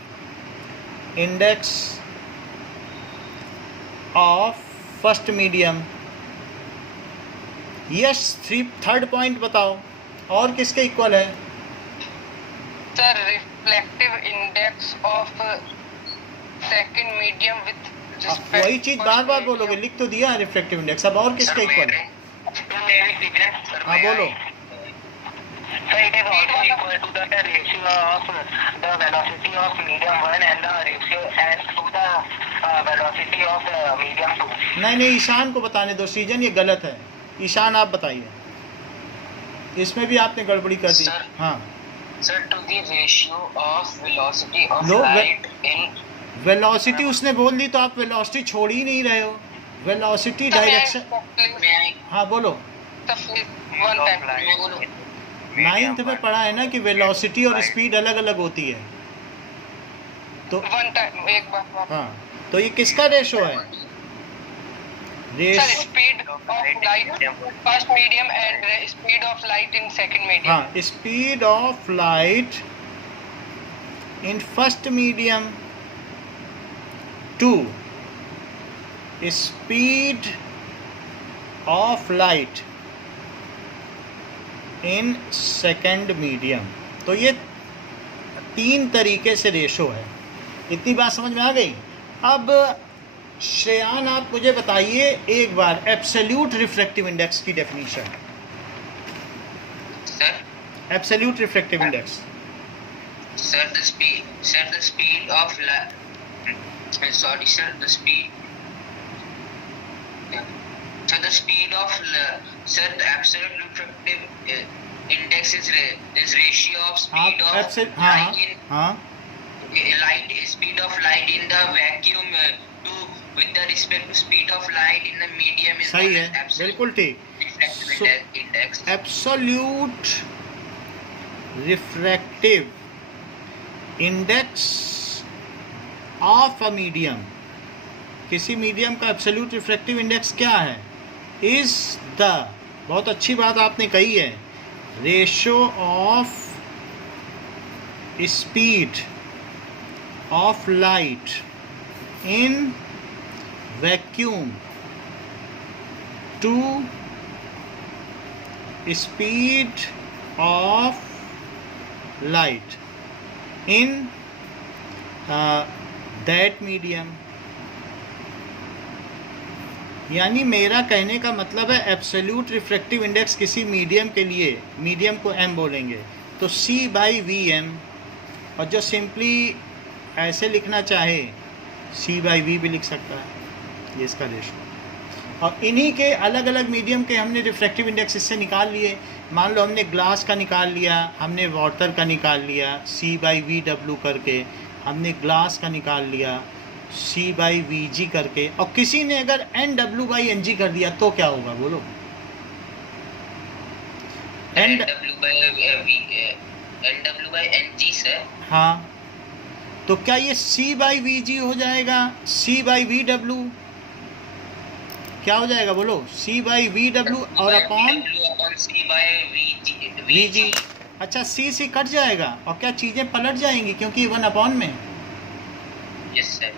index of first medium. Yes, third point बताओ, और किसके इक्वल है? Sir reflective index of second medium with respect. वही चीज बार बार बोलोगे, लिख तो दिया रिफ्लेक्टिव इंडेक्स, अब और किसके इक्वल है? हाँ बोलो। So it is also equal to the ratio of the velocity of medium 1 and the ratio and to the velocity of medium 2. नहीं ईशान को बताने दो सृजन, ये गलत है। ईशान आप बताइए, इसमें भी आपने गड़बड़ी कर दी। सर, हाँ sir to the ratio of velocity of लो, लाइट इन। वेलोसिटी उसने बोल दी तो आप वेलोसिटी छोड़ ही नहीं रहे हो, वेलोसिटी डायरेक्शन। हाँ बोलो। वन टाइम मैं बोलूं। 9th में पढ़ा है ना कि वेलोसिटी और स्पीड अलग अलग होती है, तो वन टाइम एक बार। हाँ तो ये किसका रेशो है? Sir speed of light first medium and speed of light in second medium. हाँ, speed of light in first medium to speed of light in second medium. तो ये 3 तरीके से रेशो है। इतनी बात समझ में आ गई? अब श्रेयान आप मुझे बताइए एक बार एब्सोल्यूट रिफ्रैक्टिव इंडेक्स की definition. Sir absolute refractive index. sir the speed of sorry sir the speed so the speed of sir the absolute refractive index is ratio of speed आप of हाँ light in हाँ light speed of light in the vacuum to with the respect to speed of light in the medium is सही known है, as absolute बिल्कुल ठीक। refractive index. Absolute refractive index of a medium, किसी medium का absolute refractive index क्या है? Is the, बहुत अच्छी बात आपने कही है, ratio of speed of light in vacuum to speed of light in that medium. यानी मेरा कहने का मतलब है एब्सोल्यूट रिफ्रैक्टिव इंडेक्स किसी मीडियम के लिए, मीडियम को m बोलेंगे तो C/V/m, और जो सिंपली ऐसे लिखना चाहे C/V भी लिख सकता है, ये इसका रेशो। और इन्हीं के अलग अलग मीडियम के हमने रिफ्रैक्टिव इंडेक्स इससे निकाल लिए। मान लो हमने ग्लास का निकाल लिया, हमने वाटर का निकाल लिया C/VW करके, हमने ग्लास का निकाल लिया C/VG करके, और किसी ने अगर NW/NG कर दिया तो क्या होगा बोलो? NW/NG sir. हाँ, तो क्या ये C/VG हो जाएगा? C/VW क्या हो जाएगा बोलो? C/VW और अपॉन VG। अच्छा, C कट जाएगा और क्या चीज़ें पलट जाएंगी क्योंकि 1 अपॉन में। Yes sir.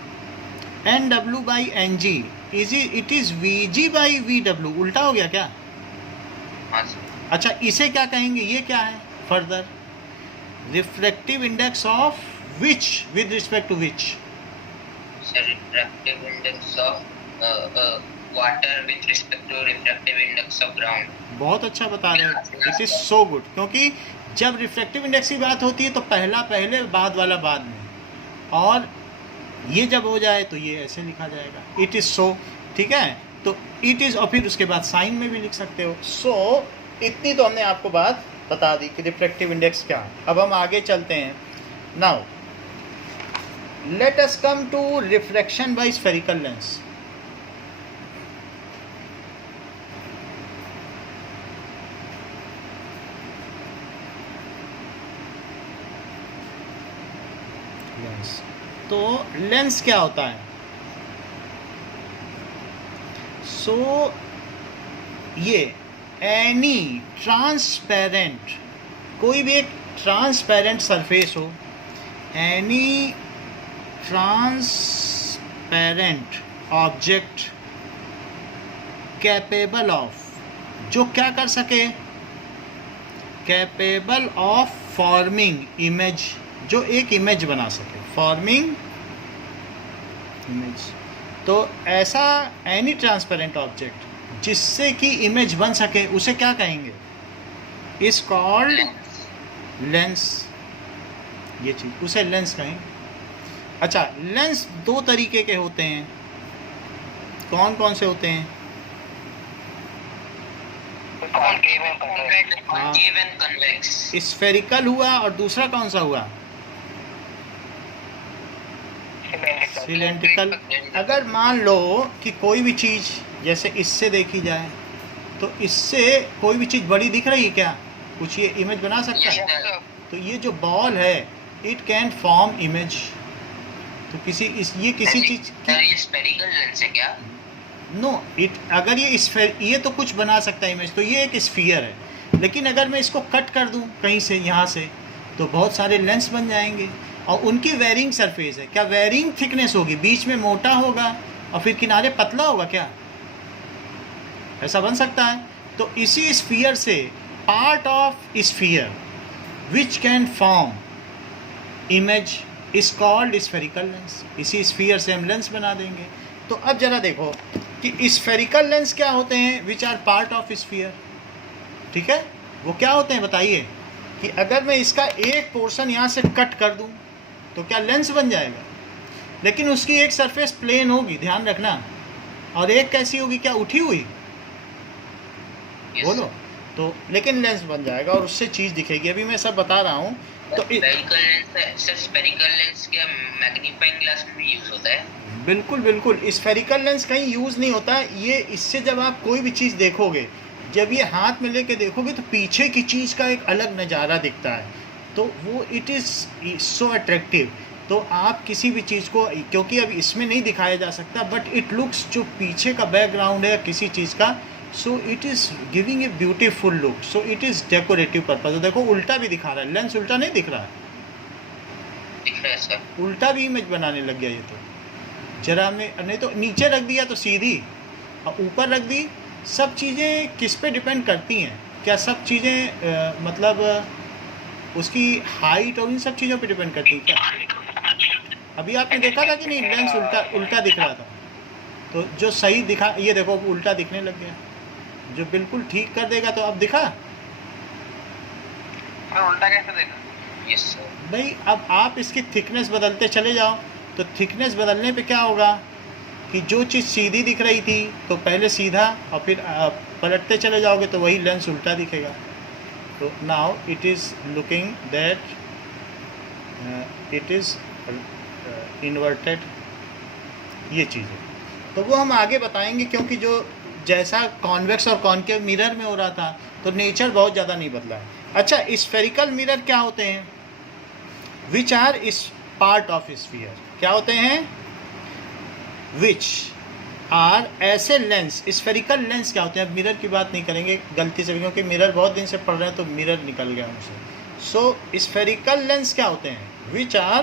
NW/NG it is VG by VW, उल्टा हो गया क्या? हाँ सर। अच्छा, इसे क्या कहेंगे? ये क्या है further? Refractive index of which with respect to which? Sir refractive index of water with respect to refractive index of ground. बहुत अच्छा बता रहे हैं, इट इज सो गुड। क्योंकि जब रिफ्रैक्टिव इंडेक्स की बात होती है तो पहला पहले, बाद वाला बाद में, और ये जब हो जाए तो ये ऐसे लिखा जाएगा, इट इज सो। ठीक है, तो इट इज, और फिर उसके बाद साइन में भी लिख सकते हो। सो इतनी तो हमने आपको बात बता दी कि रिफ्रैक्टिव इंडेक्स क्या है। अब हम आगे चलते हैं। Now let us come to refraction by spherical lens. Lens, तो लेंस क्या होता है? सो ये एनी ट्रांसपेरेंट, कोई भी एक ट्रांसपेरेंट सरफेस हो, any transparent object capable of, जो क्या कर सके? कैपेबल ऑफ फॉर्मिंग इमेज, जो एक इमेज बना सके, फॉर्मिंग इमेज। तो ऐसा एनी ट्रांसपेरेंट ऑब्जेक्ट जिससे कि इमेज बन सके, उसे क्या कहेंगे? Is called lens. ये चीज, उसे लेंस कहेंगे। अच्छा, लेंस दो तरीके के होते हैं, कौन कौन से होते हैं? Concave and convex. स्फेरिकल हुआ, और दूसरा कौन सा हुआ? सिलेंड्रिकल। अगर मान लो कि कोई भी चीज़ जैसे इससे देखी जाए, तो इससे कोई भी चीज़ बड़ी दिख रही है क्या? कुछ ये इमेज बना सकता है? तो ये जो बॉल है, इट कैन फॉर्म इमेज। तो ये किसी चीज़ की, ये स्फेरिकल लेंस है क्या? नो, अगर ये तो कुछ बना सकता है इमेज, तो ये एक स्फीयर है। लेकिन अगर मैं इसको कट कर दूं कहीं से, यहाँ से, तो बहुत सारे लेंस बन जाएंगे, और उनकी वेरिंग सरफेस है। क्या वेरिंग थिकनेस होगी? बीच में मोटा होगा और फिर किनारे पतला होगा क्या? ऐसा बन सकता है। तो इसी स्फीयर से, part of sphere which can form image is called spherical lens. इसी स्फीयर से हम लेंस बना देंगे। तो अब जरा देखो कि स्फेरिकल लेंस क्या होते हैं, which are part of sphere. ठीक है, वो क्या होते हैं बताइए? कि अगर मैं इसका एक पोर्शन यहाँ से कट कर दूँ तो क्या लेंस बन जाएगा? लेकिन उसकी एक सरफेस प्लेन होगी, ध्यान रखना, और एक कैसी होगी? क्या उठी हुई? बोलो। तो लेकिन लेंस बन जाएगा और उससे चीज़ दिखेगी। अभी मैं सब बता रहा हूँ। तो स्फेरिकल लेंस क्या मैग्नीफाइंग ग्लास में भी यूज होता है? बिल्कुल बिल्कुल, स्फेरिकल लेंस कहीं यूज़ नहीं होता ये। इससे जब आप कोई भी चीज़ देखोगे, जब ये हाथ में लेके देखोगे, तो पीछे की चीज़ का एक अलग नज़ारा दिखता है। तो वो इट इज़ सो अट्रैक्टिव। तो आप किसी भी चीज़ को, क्योंकि अब इसमें नहीं दिखाया जा सकता, बट इट लुक्स, जो पीछे का बैकग्राउंड है किसी चीज़ का, so it is giving a beautiful look. So it is decorative purpose. तो देखो, उल्टा भी दिखा रहा है, लेंस उल्टा नहीं दिख रहा है, दिख रहा है सर। उल्टा भी इमेज बनाने लग गया ये। तो जरा में, नहीं तो नीचे रख दिया तो सीधी, और ऊपर रख दी। सब चीज़ें किस पे डिपेंड करती हैं? क्या सब चीज़ें मतलब उसकी हाइट और इन सब चीज़ों पे डिपेंड करती है क्या? अभी आपने देखा था कि नहीं, लेंस उल्टा दिख रहा था। तो जो सही दिखा, ये देखो उल्टा दिखने लग गया। जो बिल्कुल ठीक कर देगा, तो अब दिखा? उल्टा कैसे देखा? Yes sir. भाई, अब आप इसकी थिकनेस बदलते चले जाओ, तो थिकनेस बदलने पे क्या होगा कि जो चीज़ सीधी दिख रही थी तो पहले सीधा, और फिर पलटते चले जाओगे तो वही लेंस उल्टा दिखेगा। तो now it is looking that it is inverted, ये चीज़ है। तो वो हम आगे बताएंगे, क्योंकि जो जैसा कॉन्वेक्स और कॉनकेव मिरर में हो रहा था, तो नेचर बहुत ज़्यादा नहीं बदला है। अच्छा, स्फेरिकल मिरर क्या होते हैं? विच आर इस पार्ट ऑफ स्फीयर। क्या होते हैं? विच आर, ऐसे लेंस। स्फेरिकल लेंस क्या होते हैं? अब मिरर की बात नहीं करेंगे गलती से, क्योंकि मिरर बहुत दिन से पढ़ रहे हैं तो मिरर निकल गया मुझसे। सो स्फेरिकल लेंस क्या होते हैं? Which are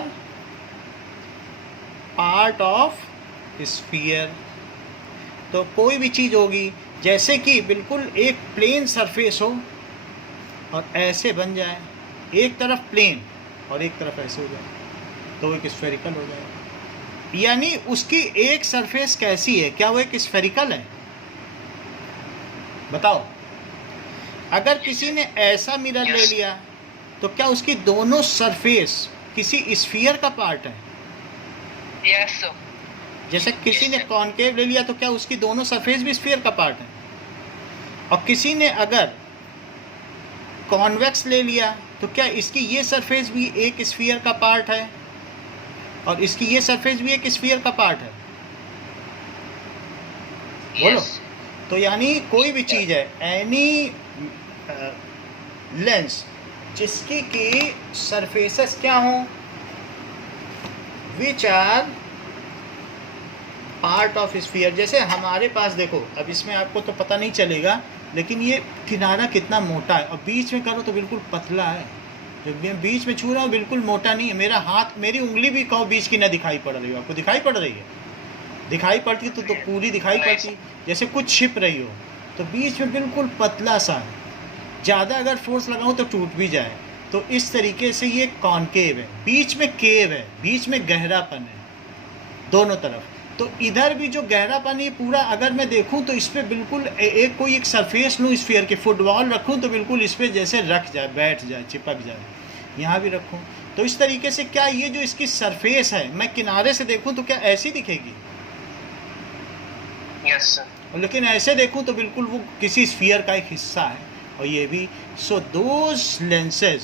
part of sphere तो कोई भी चीज़ होगी, जैसे कि बिल्कुल एक प्लेन सरफेस हो और ऐसे बन जाए, एक तरफ प्लेन और एक तरफ ऐसे हो जाए, तो वो एक स्फेरिकल हो जाएगा। यानी उसकी एक सरफेस कैसी है, क्या वो एक स्फेरिकल है? बताओ। अगर किसी ने ऐसा मिरर ले लिया तो क्या उसकी दोनों सरफेस किसी स्फीयर का पार्ट है? Yes sir. जैसे किसी ने कॉनकेव ले लिया तो क्या उसकी दोनों सरफेस भी स्फीयर का पार्ट है? और किसी ने अगर कॉन्वेक्स ले लिया तो क्या इसकी ये सरफेस भी एक स्फीयर का पार्ट है और इसकी ये सरफेस भी एक स्फीयर का पार्ट है? बोलो। तो यानी कोई भी चीज़ है, एनी लेंस जिसकी की सरफेसेस क्या हों, which are part of sphere. जैसे हमारे पास देखो, अब इसमें आपको तो पता नहीं चलेगा, लेकिन ये किनारा कितना मोटा है और बीच में करो तो बिल्कुल पतला है। जब मैं बीच में छू रहा हूँ बिल्कुल मोटा नहीं है। मेरा हाथ, मेरी उंगली भी कहो बीच की ना दिखाई पड़ रही हो, आपको दिखाई पड़ रही है? दिखाई पड़ती तो पूरी दिखाई पड़ती, जैसे कुछ छिप रही हो। तो बीच में बिल्कुल पतला सा है, ज़्यादा अगर फोर्स लगाऊँ तो टूट भी जाए। तो इस तरीके से ये कॉनकेव है, बीच में केव है, बीच में गहरापन है दोनों तरफ। तो इधर भी जो गहरापन है पूरा, अगर मैं देखूं तो इस पर बिल्कुल एक कोई एक सरफेस लूँ स्फीयर के, फुटबॉल रखूं तो बिल्कुल इस पर जैसे रख जाए, बैठ जाए, चिपक जाए। यहाँ भी रखूं तो इस तरीके से, क्या ये जो इसकी सरफेस है मैं किनारे से देखूं तो क्या ऐसी दिखेगी? Yes sir. लेकिन ऐसे देखूं तो बिल्कुल वो किसी स्फीयर का एक हिस्सा है। और ये भी, so those lenses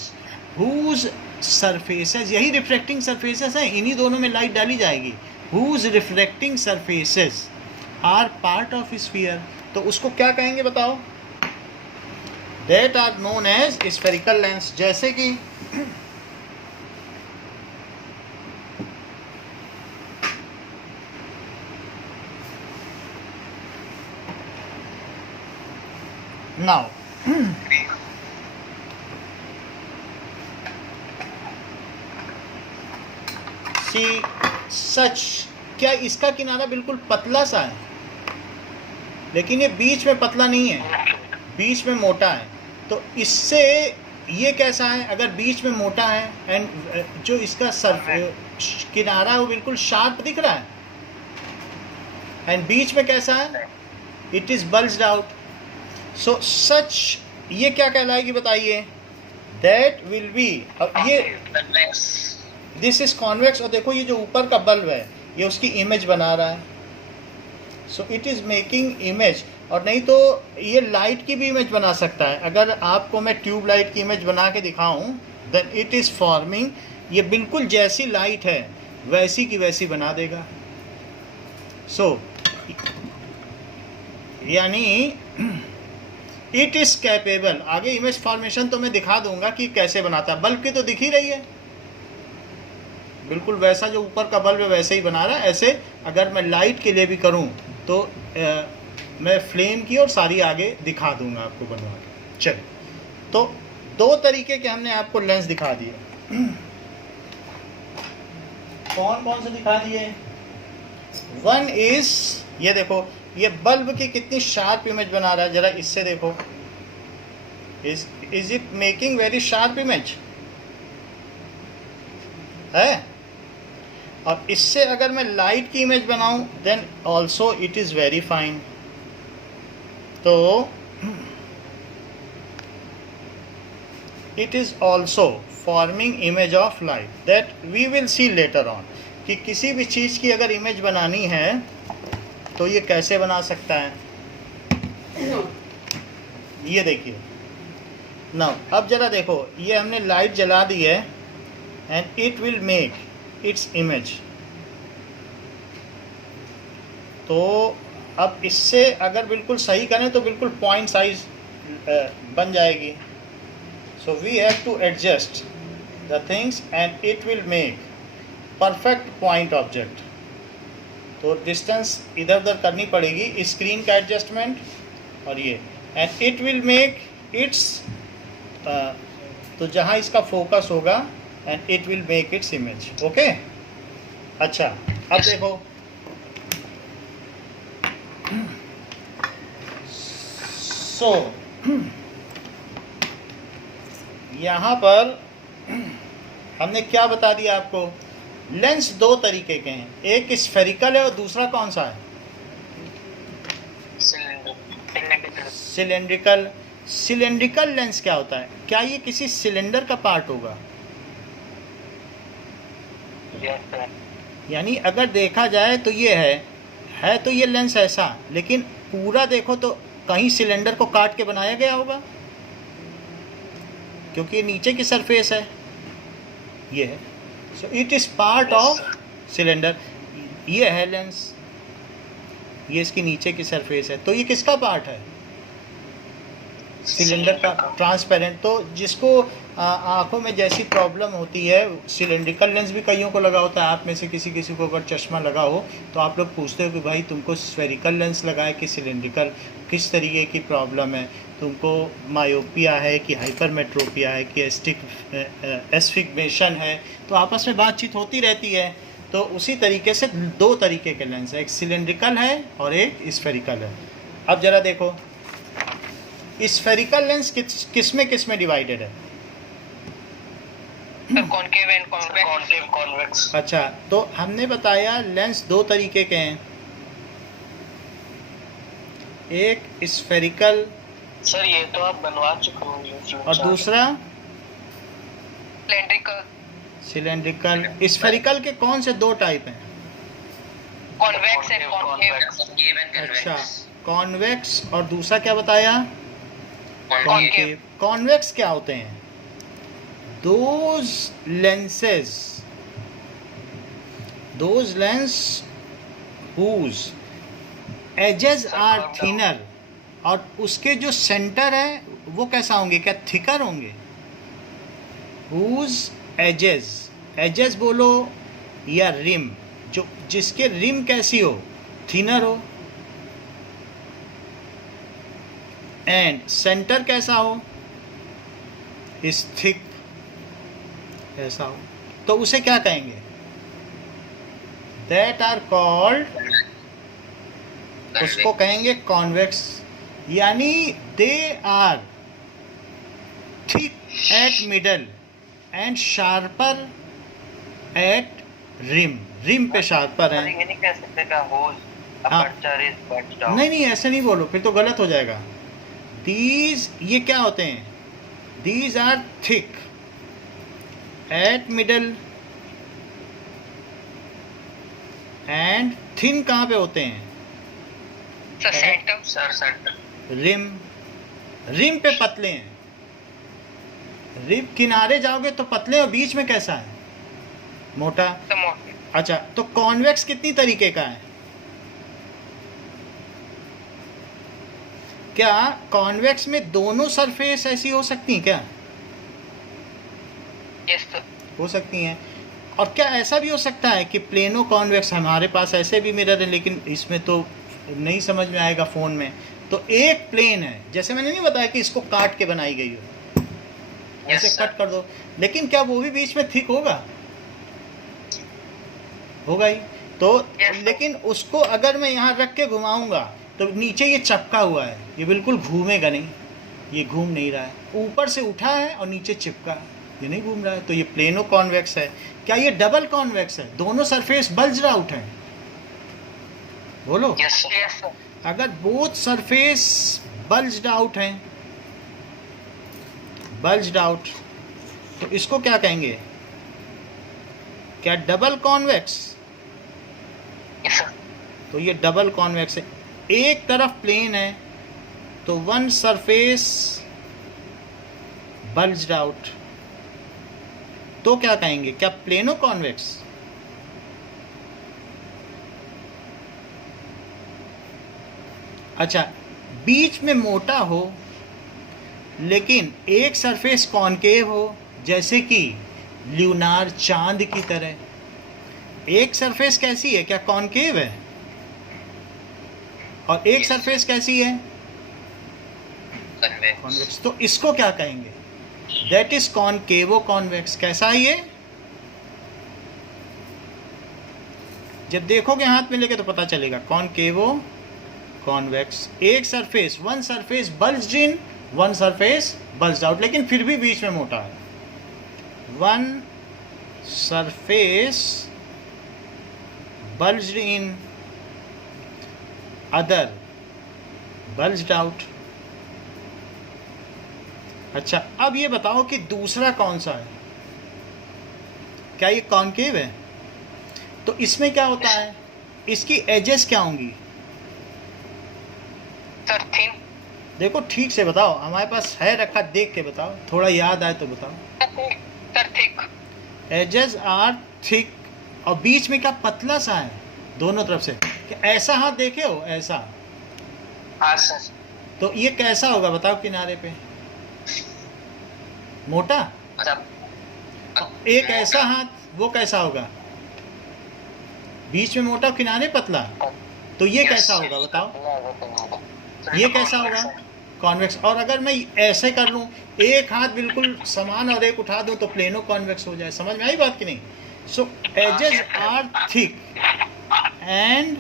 whose surfaces, यही रिफ्लेक्टिंग सरफेसेस हैं, इन्हीं दोनों में लाइट डाली जाएगी। Whose reflecting surfaces are part of sphere, तो उसको क्या कहेंगे बताओ? That are known as spherical lens. जैसे कि नाउ सी सच, क्या इसका किनारा बिल्कुल पतला सा है, लेकिन ये बीच में पतला नहीं है, बीच में मोटा है। तो इससे ये कैसा है? अगर बीच में मोटा है एंड जो इसका किनारा है वो बिल्कुल शार्प दिख रहा है, एंड बीच में कैसा है? It is bulged out. So such ये क्या कहलाएगी बताइए? दैट विल बी, ये दिस इज कॉन्वेक्स। और देखो ये जो ऊपर का बल्ब है ये उसकी इमेज बना रहा है। So it is making image. और नहीं तो ये लाइट की भी इमेज बना सकता है। अगर आपको मैं ट्यूब लाइट की इमेज बना के दिखाऊं, देन इट इज़ फॉर्मिंग, ये बिल्कुल जैसी लाइट है वैसी की वैसी बना देगा। सो यानी इट इज़ कैपेबल, आगे इमेज फॉर्मेशन तो मैं दिखा दूंगा कि कैसे बनाता है। बल्ब की तो दिख ही रही है, बिल्कुल वैसा जो ऊपर का बल्ब है वैसे ही बना रहा है। ऐसे अगर मैं लाइट के लिए भी करूं तो मैं फ्लेम की और सारी आगे दिखा दूंगा आपको बनवा के। चलिए, तो दो तरीके के हमने आपको लेंस दिखा दिए। कौन कौन से दिखा दिए? वन इज, ये देखो ये बल्ब की कितनी शार्प इमेज बना रहा है, जरा इससे देखो। Is it making very sharp image है? और इससे अगर मैं लाइट की इमेज बनाऊं then also it is very fine. तो it is also forming image of light that we will see later on, कि किसी भी चीज़ की अगर इमेज बनानी है तो ये कैसे बना सकता है। ये देखिए नाउ, अब जरा देखो, ये हमने लाइट जला दी है and it will make its image. तो अब इससे अगर बिल्कुल सही करें तो बिल्कुल पॉइंट साइज बन जाएगी। So we have to adjust the things and it will make perfect point object. तो डिस्टेंस इधर उधर करनी पड़ेगी, स्क्रीन का एडजस्टमेंट और ये, and it will make its, तो जहाँ इसका फोकस होगा and it will make its image. Okay, अच्छा अब देखो सो यहाँ पर हमने क्या बता दिया आपको, लेंस दो तरीके के हैं, एक स्फेरिकल है और दूसरा कौन सा है, सिलेंड्रिकल। सिलेंड्रिकल लेंस क्या होता है, क्या ये किसी सिलेंडर का पार्ट होगा? यानी अगर देखा जाए तो ये है तो ये लेंस ऐसा, लेकिन पूरा देखो तो कहीं सिलेंडर को काट के बनाया गया होगा, क्योंकि ये नीचे की सरफेस है, ये है। So it is part of cylinder. ये है लेंस, ये इसकी नीचे की सरफेस है, तो ये किसका पार्ट है, सिलेंडर का, ट्रांसपेरेंट। तो जिसको आंखों में जैसी प्रॉब्लम होती है, सिलेंड्रिकल लेंस भी कईयों को लगा होता है, आप में से किसी किसी को अगर चश्मा लगा हो तो आप लोग पूछते हो कि भाई तुमको स्फेरिकल लेंस लगा है कि सिलेंड्रिकल, किस तरीके की प्रॉब्लम है, तुमको मायोपिया है कि हाइपरमेट्रोपिया है कि एस्टिग्मेशन है, तो आपस में बातचीत होती रहती है। तो उसी तरीके से दो तरीके के लेंस है, एक सिलेंड्रिकल है और एक स्फेरिकल है। अब जरा देखो, स्फेरिकल लेंस किस में डिवाइडेड है? Concave and convex. अच्छा, तो हमने बताया लेंस दो तरीके के हैं, एक स्फेरिकल सर ये तो आप बनवा चुके होंगे, और दूसरा सिलेंड्रिकल। सिलेंड्रिकल। स्फेरिकल के कौन से दो टाइप हैं? Convex and concave. अच्छा, कॉन्वेक्स और दूसरा क्या बताया? कॉनकेव। कॉन्वेक्स क्या होते हैं? those lens whose edges are thinner, और उसके जो सेंटर है वो कैसा होंगे, क्या थिकर होंगे? whose edges बोलो या रिम, जो जिसके रिम कैसी हो, थिनर हो, एंड सेंटर कैसा हो, इस थिक ऐसा हो, तो उसे क्या कहेंगे? दैट आर कॉल्ड, उसको कहेंगे कॉन्वेक्स। यानी they are thick at middle and sharper at rim पे शार्पर है। ये नहीं कह सकते का होल हाँ। Aperture is but down. नहीं ऐसे नहीं बोलो, फिर तो गलत हो जाएगा। दीज ये क्या होते हैं? These are thick at middle and thin कहाँ पे होते हैं? सेंटर। रिम पे पतले हैं, रिम किनारे जाओगे तो पतले, और बीच में कैसा है? मोटा। अच्छा, तो कॉन्वेक्स कितनी तरीके का है? क्या कॉन्वेक्स में दोनों सरफेस ऐसी हो सकती हैं क्या? Yes sir. हो सकती हैं। और क्या ऐसा भी हो सकता है कि प्लेनो कॉन्वेक्स, हमारे पास ऐसे भी मिरर है लेकिन इसमें तो नहीं समझ में आएगा फ़ोन में, तो एक प्लेन है, जैसे मैंने नहीं बताया कि इसको काट के बनाई गई हो, ऐसे कट कर दो, लेकिन क्या वो भी बीच में थिक होगा ही तो लेकिन उसको अगर मैं यहाँ रख के घुमाऊंगा तो नीचे ये चिपका हुआ है, ये बिल्कुल घूमेगा नहीं, ये घूम नहीं रहा है, ऊपर से उठा है और नीचे चिपका, ये नहीं घूम रहा है, तो ये प्लेनो कॉन्वेक्स है। क्या ये डबल कॉन्वेक्स है? दोनों सरफेस बल्ज्ड आउट हैं? बोलो। Yes sir. अगर बोथ सरफेस बल्ज्ड आउट हैं, बल्ज्ड आउट, तो इसको क्या कहेंगे? क्या डबल कॉन्वेक्स? Yes sir. तो ये डबल कॉन्वेक्स है, एक तरफ प्लेन है तो वन सरफेस बल्ज्ड आउट, तो क्या कहेंगे? क्या प्लेनो कॉन्वेक्स? अच्छा, बीच में मोटा हो लेकिन एक सरफेस कॉनकेव हो, जैसे कि ल्यूनार चांद की तरह, एक सरफेस कैसी है? क्या कॉनकेव है? और एक सरफेस कैसी है? कॉन्वेक्स। तो इसको क्या कहेंगे? That is कॉनकेवो convex. कैसा है ये? जब देखोगे हाथ में लेके तो पता चलेगा, कॉनकेवो कॉन्वेक्स। एक सरफेस, वन सरफेस बल्ज्ड इन, वन सरफेस बल्ज्ड आउट, लेकिन फिर भी बीच में मोटा है। वन सरफेस बल्ज्ड इन, अदर बल्ज्ड आउट। अच्छा, अब ये बताओ कि दूसरा कौन सा है? क्या ये कॉनकेव है? तो इसमें क्या होता है, इसकी एजेस क्या होंगी? Sir thin. देखो ठीक से बताओ, हमारे पास है रखा, देख के बताओ, थोड़ा याद आए तो बताओ। Sir thick. Edges are thick, और बीच में क्या पतला सा है दोनों तरफ से? क्या ऐसा हाथ देखे हो, ऐसा? हाँ सर। तो ये कैसा होगा बताओ किनारे पे? मोटा। एक ऐसा हाथ, वो कैसा होगा? बीच में मोटा, किनारे पतला। तो ये कैसा होगा बताओ? ये कैसा होगा? कॉन्वेक्स। और अगर मैं ऐसे कर लूँ, एक हाथ बिल्कुल समान और एक उठा दूँ, तो प्लेनो कॉन्वेक्स हो जाए। समझ में आई बात कि नहीं? So edges are thick and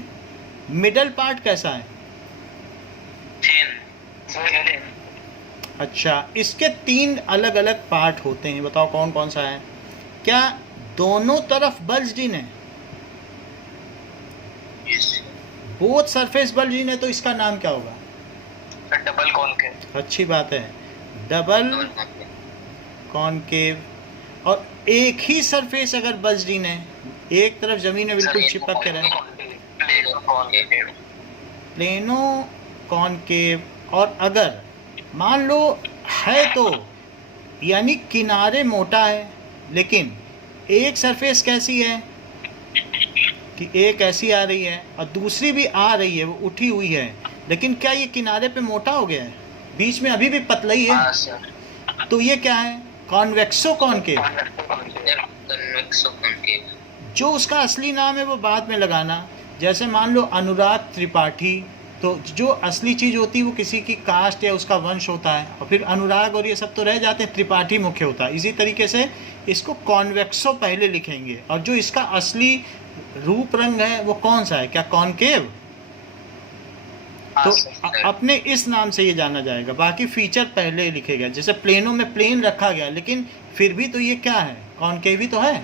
middle part कैसा है? अच्छा, इसके 3 अलग अलग पार्ट होते हैं, बताओ कौन कौन सा है? क्या दोनों तरफ बल्ज्ड इन है? बोथ सरफेस बल्ज्ड इन है, तो इसका नाम क्या होगा? Double concave. अच्छी बात है, डबल कॉनकेव। और एक ही सरफेस अगर बल्ज्ड इन है, एक तरफ जमीन में बिल्कुल चिपक के रहे, प्लेनो कॉनकेव। और अगर मान लो है तो यानी किनारे मोटा है, लेकिन एक सरफेस कैसी है कि एक ऐसी आ रही है और दूसरी भी आ रही है, वो उठी हुई है, लेकिन क्या ये किनारे पे मोटा हो गया है? बीच में अभी भी पतला ही है। तो ये क्या है? कॉन्वेक्सो कॉनकेव। जो उसका असली नाम है वो बाद में लगाना। जैसे मान लो अनुराग त्रिपाठी, तो जो असली चीज़ होती है वो किसी की कास्ट या उसका वंश होता है, और फिर अनुराग और ये सब तो रह जाते हैं, त्रिपाठी मुख्य होता है। इसी तरीके से इसको कॉन्वेक्सो पहले लिखेंगे, और जो इसका असली रूप रंग है वो कौन सा है? क्या कॉनकेव? तो अपने इस नाम से ये जाना जाएगा, बाकी फीचर पहले लिखेगा। जैसे प्लेनो में प्लेन रखा गया, लेकिन फिर भी तो ये क्या है? कॉनकेव ही तो है।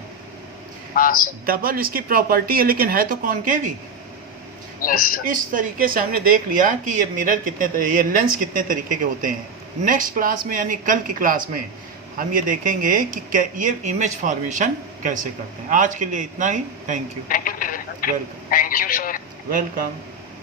डबल इसकी प्रॉपर्टी है, लेकिन है तो कॉनकेव ही। इस तरीके से हमने देख लिया कि ये मिरर ये लेंस कितने तरीके के होते हैं। नेक्स्ट क्लास में, यानी कल की क्लास में, हम ये देखेंगे कि ये इमेज फॉर्मेशन कैसे करते हैं। आज के लिए इतना ही। Thank you. Welcome. Thank you sir. Welcome.